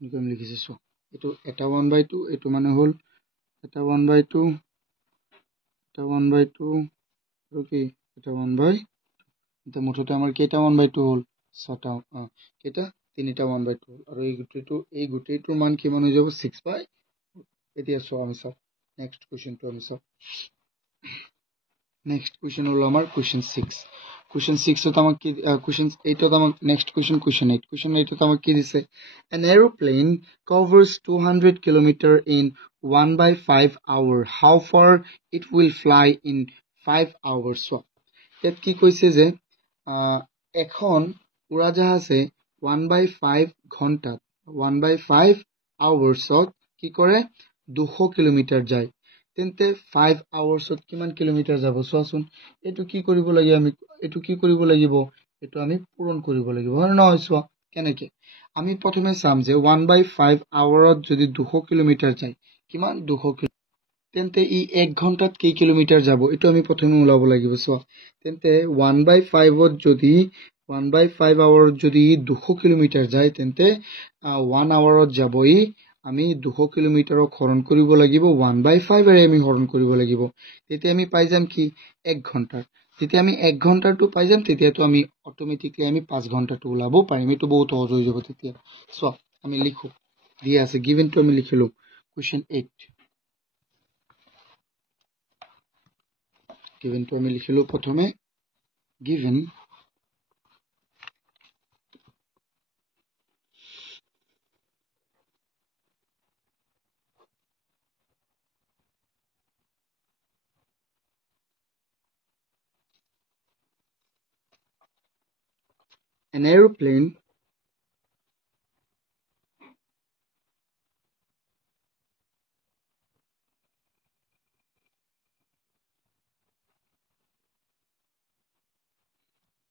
নিকম লিখিছো এইটো এটা 1/2 এইটো মানে হ'ল এটা 1/2 এটা 1/2 আৰু কি এটা 1/2 এটা মুঠতে আমাৰ কেইটা 1/2 হ'ল ছটা কেইটা তিনিটা 1/2 হ'ল আৰু এই গোটেইটোৰ মান কিমান হৈ যাব 6/, এতিয়া চোৱা আমি চাওঁ নেক্সট কুৱেশ্যনটো আমি চাওঁ নেক্সট কুৱেশ্যন হ'ল আমাৰ কুৱেশ্যন 6 কুৱেশ্যন 6ত আমাক কি কুৱেশ্যন 8ত আমাক নেক্সট কুৱেশ্যন 8 কুৱেশ্যন 8ত আমাক কি দিছে an aeroplane covers 200 kilometer in 1/5 hour how far it will fly in 5 hours so ইয়াত কি কৈছে যে এখন উৰাজাহাজে 1/5 ঘণ্টাত 1/5 আৱাৰ্ছত কি কৰে 200 কিলোমিটাৰ যায় তেন্তে 5 আৱাৰ্ছত কিমান কিলোমিটাৰ যাব চোৱাচোন এইটো কি কৰিব লাগিব আমি এইটো কি কৰিব লাগিব এইটো আমি পূৰণ কৰিব লাগিব হয় নহয় চোৱা কেনেকে আমি প্ৰথমে চাম যে 1/5 আৱাৰত যদি 200 কিলোমিটাৰ যায় কিমান 200 তেন্তে ই 1 ঘণ্টাত কেই কিলোমিটাৰ যাব এইটো আমি প্ৰথমে ওলাব লাগিব চোৱা তেন্তে 1/5ত যদি 1/5 আৱাৰত যদি 200 কিলোমিটাৰ যায় তেন্তে 1 আৱাৰত যাব ই আমি 200 কিলোমিটাৰক হৰণ কৰিব লাগিব 1/5 এৰে আমি হৰণ কৰিব লাগিব তেতিয়া আমি পাই যাম কি 1 ঘণ্টা যেতিয়া আমি 1 ঘণ্টাটো পাই যাম তেতিয়াতো আমি অটোমেটিকলি আমি 5 ঘণ্টাটো ওলাব পাৰিম এইটো বহুত সহজ হৈ যাব তেতিয়া চোৱা আমি লিখো দিয়া আছে গিভেনটো আমি লিখিলো কোৱেশ্চন 8 given to আমি লিখিলো প্রথমে given an aeroplane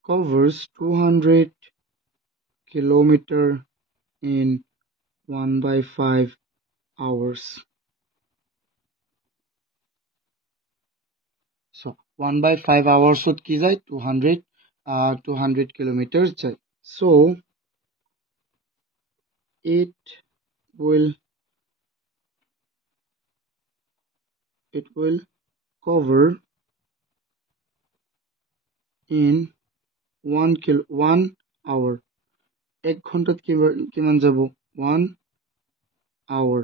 covers 200 kilometer in 1/5 hours. So 1/5 hours would ki jay 200 kilometers jay. So it will cover in 1 hour. 1 ঘণ্টাত কিমান যাব 1 hour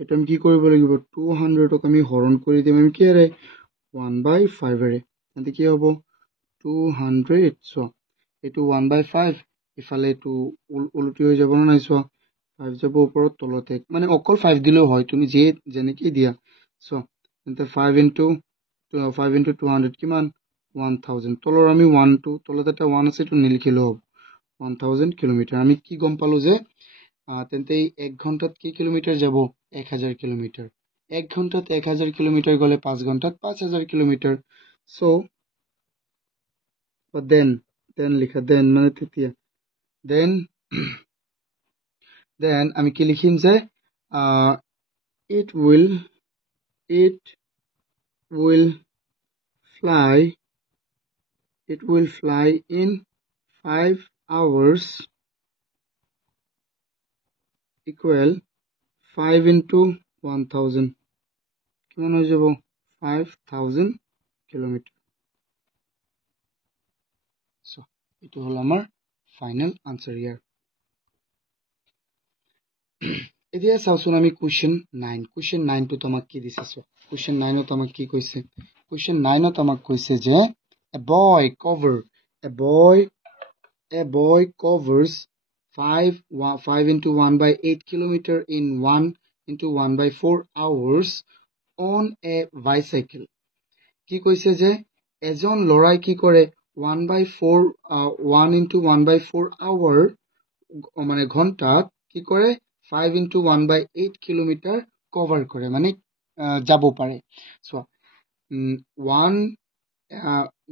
এটা আমি কি কৰিব লাগিব 200ক আমি হৰণ কৰি দিম আমি কি আৰে 1/5 এৰে তেন্তে কি হ'ব 200 so এইটো 1/5 ইফালে এইটো উলটি হৈ যাব না চোৱা 5 যাব ওপৰত তলতে মানে অকল 5 দিলেও হয় তুমি যে যেনেকৈ দিয়া so তেন্তে 5 into 200 কিমান 1000 তলৰ আমি 1 to তলত এটা 1 আছে এইটো নিলিখিলেও হ'ব 1000 কিলোমিটাৰ আমি কি গম পালো যে তেন্তে 1 ঘণ্টাত কি কিলোমিটাৰ যাব 1000 কিলোমিটাৰ 1 ঘণ্টাত 1000 কিলোমিটাৰ গলে 5 ঘণ্টাত 5000 কিলোমিটাৰ সো but then লিখা then মানে তেতিয়া then আমি কি লিখিম যে it will fly in 5 hours equal 5 into 1000 কিমান হৈ যাব 5000 কিলোমিটাৰ so এইটো হল আমাৰ ফাইনাল আনসাৰ ইয়াৰ এতিয়া চাওচোন আমি কোৱেশ্চন 9 টো তোমাক কি দিছে সো কোৱেশ্চন 9 ত আমাক কি কৈছে কোৱেশ্চন 9 ত আমাক কৈছে যে a boy covers 5 into 1/8 kilometer in 1 into 1/4 hours on a bicycle কি কৈছে যে এজন লৰাই কি কৰে 1 into 1/4 hour মানে ঘণ্টাত কি কৰে 5 into 1/8 কিলোমিটাৰ কভাৰ কৰে মানে যাব পাৰে চোৱা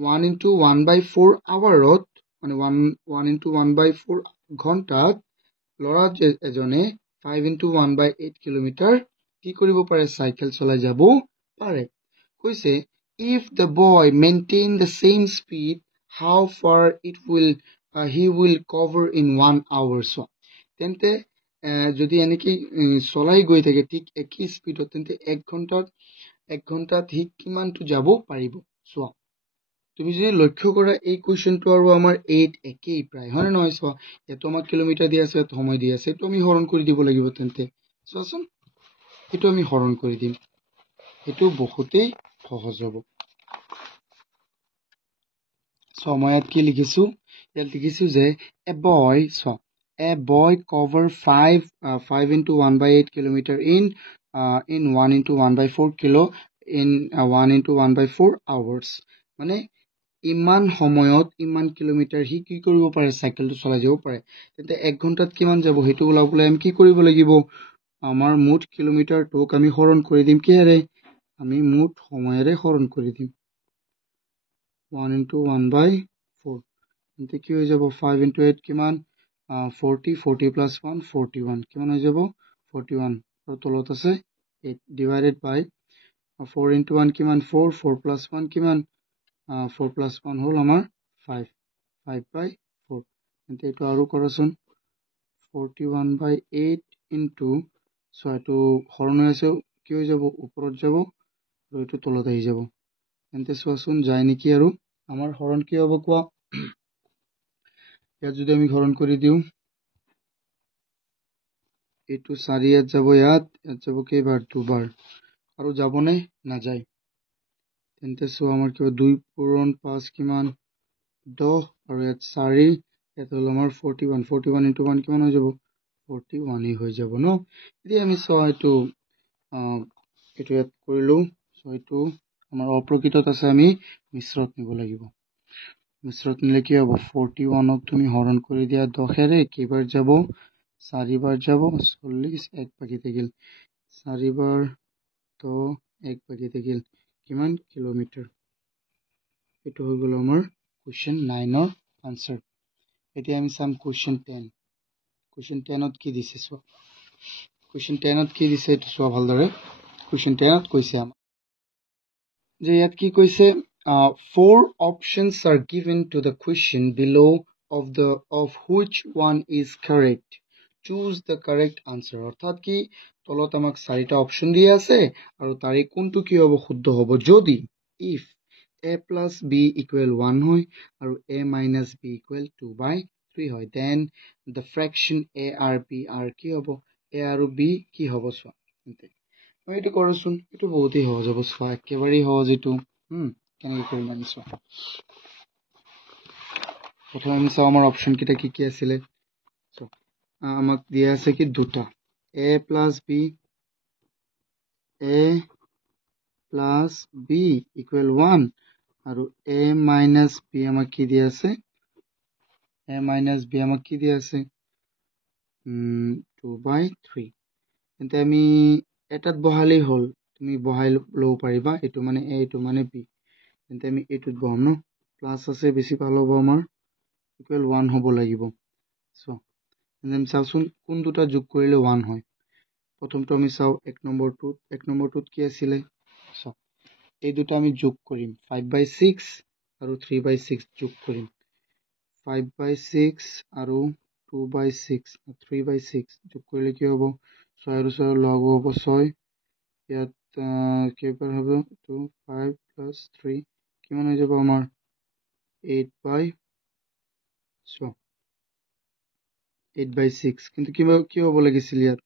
1 into 1/4 আৱাৰত মানে 1 into 1/4 ঘণ্টাত ল'ৰা এজনে 5 into 1/8 কিলোমিটাৰ কি কৰিব পাৰে চাইকেল চলাই যাব পাৰে কৈছে if the boy maintain the same speed how far he will cover in 1 hour so তেন্তে যদি এনেকৈ চলাই গৈ থাকে ঠিক একেই স্পীডত তেন্তে এক ঘণ্টাত সি কিমানটো যাব পাৰিব চোৱা তুমি যদি লক্ষ্য কৰা এই কুৱেশ্যনটো আৰু আমাৰ 8 একেই প্ৰায় হয় নে নহয় চোৱা এইটো আমাক কিলোমিটাৰ দি আছে ইয়াত সময় দি আছে এইটো আমি হৰণ কৰি দিব লাগিব তেন্তে চোৱাচোন এইটো আমি হৰণ কৰি দিম এইটো বহুতেই সহজ হ'ব So, মই ইয়াত কি লিখিছো ইয়াত লিখিছো যে a boy cover 5 into 1/8 kilometer in 1 into 1/4 kilo in 1 into 1/4 hours মানে ইমান সময়ত ইমান কিলোমিটাৰ হি কি কৰিব পাৰে সাইকেলটো চলাই যাব পাৰে তেন্তে 1 ঘণ্টাত কিমান যাব হেতু ওলাবলৈ আমি কি কৰিব লাগিব আমাৰ মুঠ কিলোমিটাৰটোক আমি হৰণ কৰি দিম কিহেৰে আমি মুঠ সময়ৰে হৰণ কৰি দিম 1 into 1/4 তেন্তে কি হৈ যাব 5 into 8 কিমান 40 plus 1 41 কিমান হৈ যাব 41 আৰু তলত আছে 8 divided by 4 into 1 কিমান 4 plus 1 কিমান 4 plus 1 হ'ল আমাৰ 5/4 তেন্তে এইটো আৰু কৰাচোন 41/8 into so এইটো হৰণ হৈ আছে কি হৈ যাব ওপৰত যাব আৰু এইটো তলত আহি যাব তেন্তে চোৱাচোন যায় নেকি আৰু আমাৰ হৰণ কি হ'ব কোৱা ইয়াত যদি আমি হৰণ কৰি দিওঁ এইটো 4 ইয়াত যাব কেইবাৰ দুবাৰ আৰু যাবনে নাযায় তেন্তে চোৱা আমাৰ কিবা 2 পূৰণ 5 কিমান 10 আৰু ইয়াত 4 ইয়াত হ'ল আমাৰ 41 into 1 কিমান হৈ যাব 41 হৈ যাব ন এতিয়া আমি চোৱা এইটো ইয়াত কৰিলো সো এইটো আমাৰ অপ্ৰকৃতত আছে আমি মিশ্ৰত নিব লাগিব মিশ্ৰত নিলে কি হ'ব 41ক তুমি হৰণ কৰি দিয়া 10 ৰে কেইবাৰ যাব 4 বাৰ যাব 40 এক বাকি থাকিল 4 বাৰ 10 এক বাকি থাকিল কিমান কিলোমিটাৰ এটো হৈ গ'ল আমাৰ কোৱেশ্চন 9 ৰ আনসাৰ এতিয়া আমি চাম কোৱেশ্চন 10ত কি দিছে চোৱা কোৱেশ্চন 10ত কি দিছে এটো চোৱা ভালদৰে কোৱেশ্চন 10ত কৈছে আমাৰ যে ইয়াত কি কৈছে 4 options are given to the question below of which one is correct choose the correct answer অর্থাৎ কি তলত আমাক 4টা অপশন দিয়া আছে আৰু তাৰে কোনটো কি হ'ব শুদ্ধ হ'ব যদি if a plus b equal 1 হয় আৰু a minus b equal 2/3 হয় then the fraction a আৰু b are কি হ'ব a আৰু b কি হ'ব চোৱা মই এটো কৰছোন এটো বহুতই সহজ হ'ব চোৱা একেবাৰে সহজ এটো কেনেকৈ কৰিম আমি চোৱা প্ৰথমে আমি চাও আমাৰ অপশন কিটা কি আছিল আমাক দিয়া আছে কি দুটা a plus b equal 1 আৰু a minus b আমাক কি দিয়া আছে কি দিয়া আছে 2/3 তেন্তে আমি এটাত বহালেই হ'ল তুমি বহাই লব পাৰিবা এটো মানে a এটো মানে b তেন্তে আমি এটোত বহাম ন প্লাস আছে বেছি ভাল হ'ব আমাৰ ইকুৱেল 1 হ'ব লাগিব সো তেন্তে চাওচোন কোন দুটা যোগ কৰিলে 1 হয় প্ৰথমটো আমি চাও এক নম্বৰটোত কি আছিল সো এই দুটা আমি যোগ কৰিম 5/6 আৰু 3/6 যোগ কৰিম 5/6 আৰু 2/6 3/6 যোগ কৰিলে কি হ'ব 6 আৰু 6 লগ হ'ব 6 ইয়াত কেইবাৰ হ'ব 2 5 plus 3 কিমান হৈ যাব আমাৰ 8/6 কিন্তু কি হ'ব লাগিছিল ইয়াত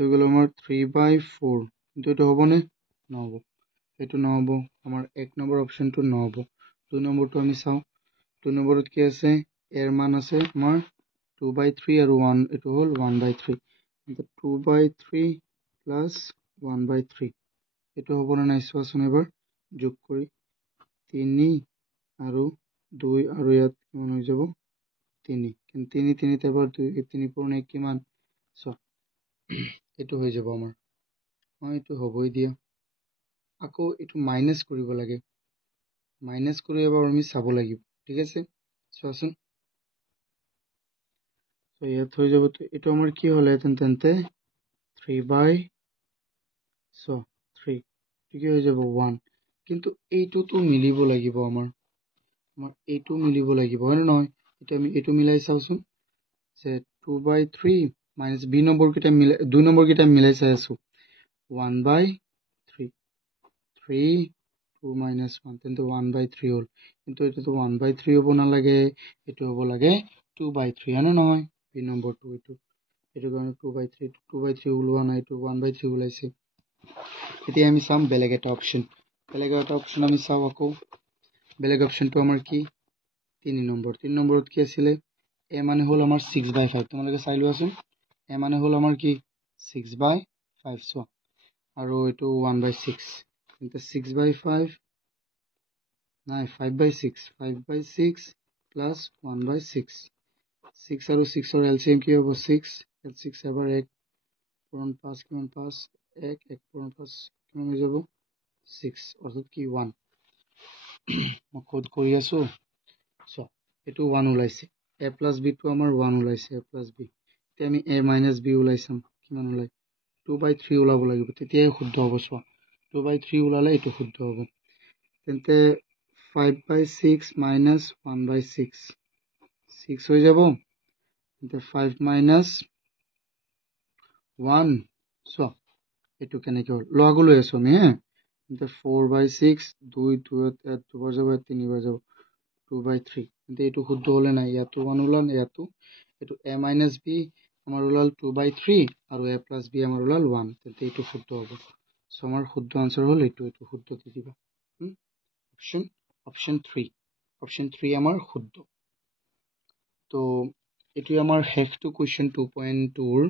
হৈ গ'ল আমাৰ 3/4 কিন্তু এটো হ'বনে নহ'ব এটো নহ'ব আমাৰ এক নম্বৰ অপশনটো নহ'ব দুই নম্বৰটো আমি চাও দুই নম্বৰত কি আছে এৰ মান আছে আমাৰ 2/3 আৰু 1 এটো হ'ল 1/3 কিন্তু 2/3 plus 1/3 এটো হ'ব না নাই চোৱাচোন এবাৰ যোগ কৰি 3 আৰু 2 আৰু ইয়াত কিমান হৈ যাব 3 কিন্তু 3 এবাৰ 2 3 পূৰণ 1 কিমান চোৱা এটো হৈ যাব আমাৰ এটো হ'বই দিয়া আকৌ এইটো মাইনাছ কৰিব লাগে মাইনাছ কৰি এবাৰ আমি চাব লাগিব ঠিক আছে চোৱাচোন তো ইয়াত হৈ যাব এইটো আমাৰ কি হ'লেহেঁতেন তেন্তে 3/3 কি হৈ যাব 1 কিন্তু এইটোতো মিলিব লাগিব আমাৰ এইটো মিলিব লাগিব হয় নহয় এটা আমি এইটো মিলাই চাওচোন যে 2/3 মাইনাছ b নম্বৰ কেইটা মিলাই 2 নম্বৰ কেইটা মিলাই চাই আছো 1/3 3 2 minus 1 তেন্তে 1/3 হ'ল কিন্তু এটোতো 1/3 হ'ব নালাগে এটো হ'ব লাগে 2/3 আনে নহয় b নম্বৰটো এটো কাৰণে 2/3 ওলোৱা নাই তো 1/3 ওলাইছে এতিয়া আমি চাম বেলেগ এটা অপচন আমি চাও আকৌ বেলেগ অপচনটো আমাৰ কি 3 নম্বৰত কি আছিল a মানে হল আমাৰ 6/5 তোমালোকে চাই লোৱাচোন a মানে হল আমাৰ কি 6/5 সো আৰু এটো 1/6 কিন্তু 6/5 নাই 5/6 plus 1/6 6 আৰু 6 ৰ LCM কি হ'ব 6 6 এবাৰ 1 পূৰণ 5 কিমান 5 1 1 পূৰণ 5 কিমান হৈ যাব 6 অৰ্থাৎ কি 1 মই কোড কৰি আছো সো এটো 1 ওলাইছে a plus b টো আমাৰ 1 ওলাইছে a plus b তে আমি a minus b ওলাইছাম কিমান ওলাই 2/3 ওলাব লাগিব তেতিয়াই শুদ্ধ হ'ব সো 2/3 ওলালে এটো শুদ্ধ হ'ব তেন্তে 5/6 minus 1/6 6 হৈ যাব তেন্তে 5 minus 1 সো এটো কেনেকৈ হ'ল লগ লৈ আছো আমি তেন্তে 4/6 2 দুবাৰ যাব 3 বাৰ যাব 2/3 তেন্তে এটো শুদ্ধ হলে নাই ইয়াতো 1 ওলাল ইয়াতো এটো a minus b আমাৰ ওলাল 2/3 আৰু a plus b আমাৰ ওলাল 1 তেন্তে এটো শুদ্ধ হ'ব সো আমাৰ শুদ্ধ আনসাৰ হ'ল এটো শুদ্ধ দি দিবা অপশন 3 আমাৰ শুদ্ধ তো এটো আমাৰ হেফটো কোৱেশ্চন 2.2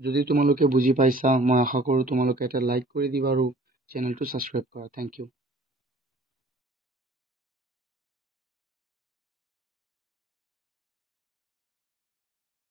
যদি তোমালোকে বুজি পাইছা মই আশা কৰো তোমালোকে এটা লাইক কৰি দিবা আৰু চেনেলটো সাবস্ক্ৰাইব কৰা থ্যাংক ইউ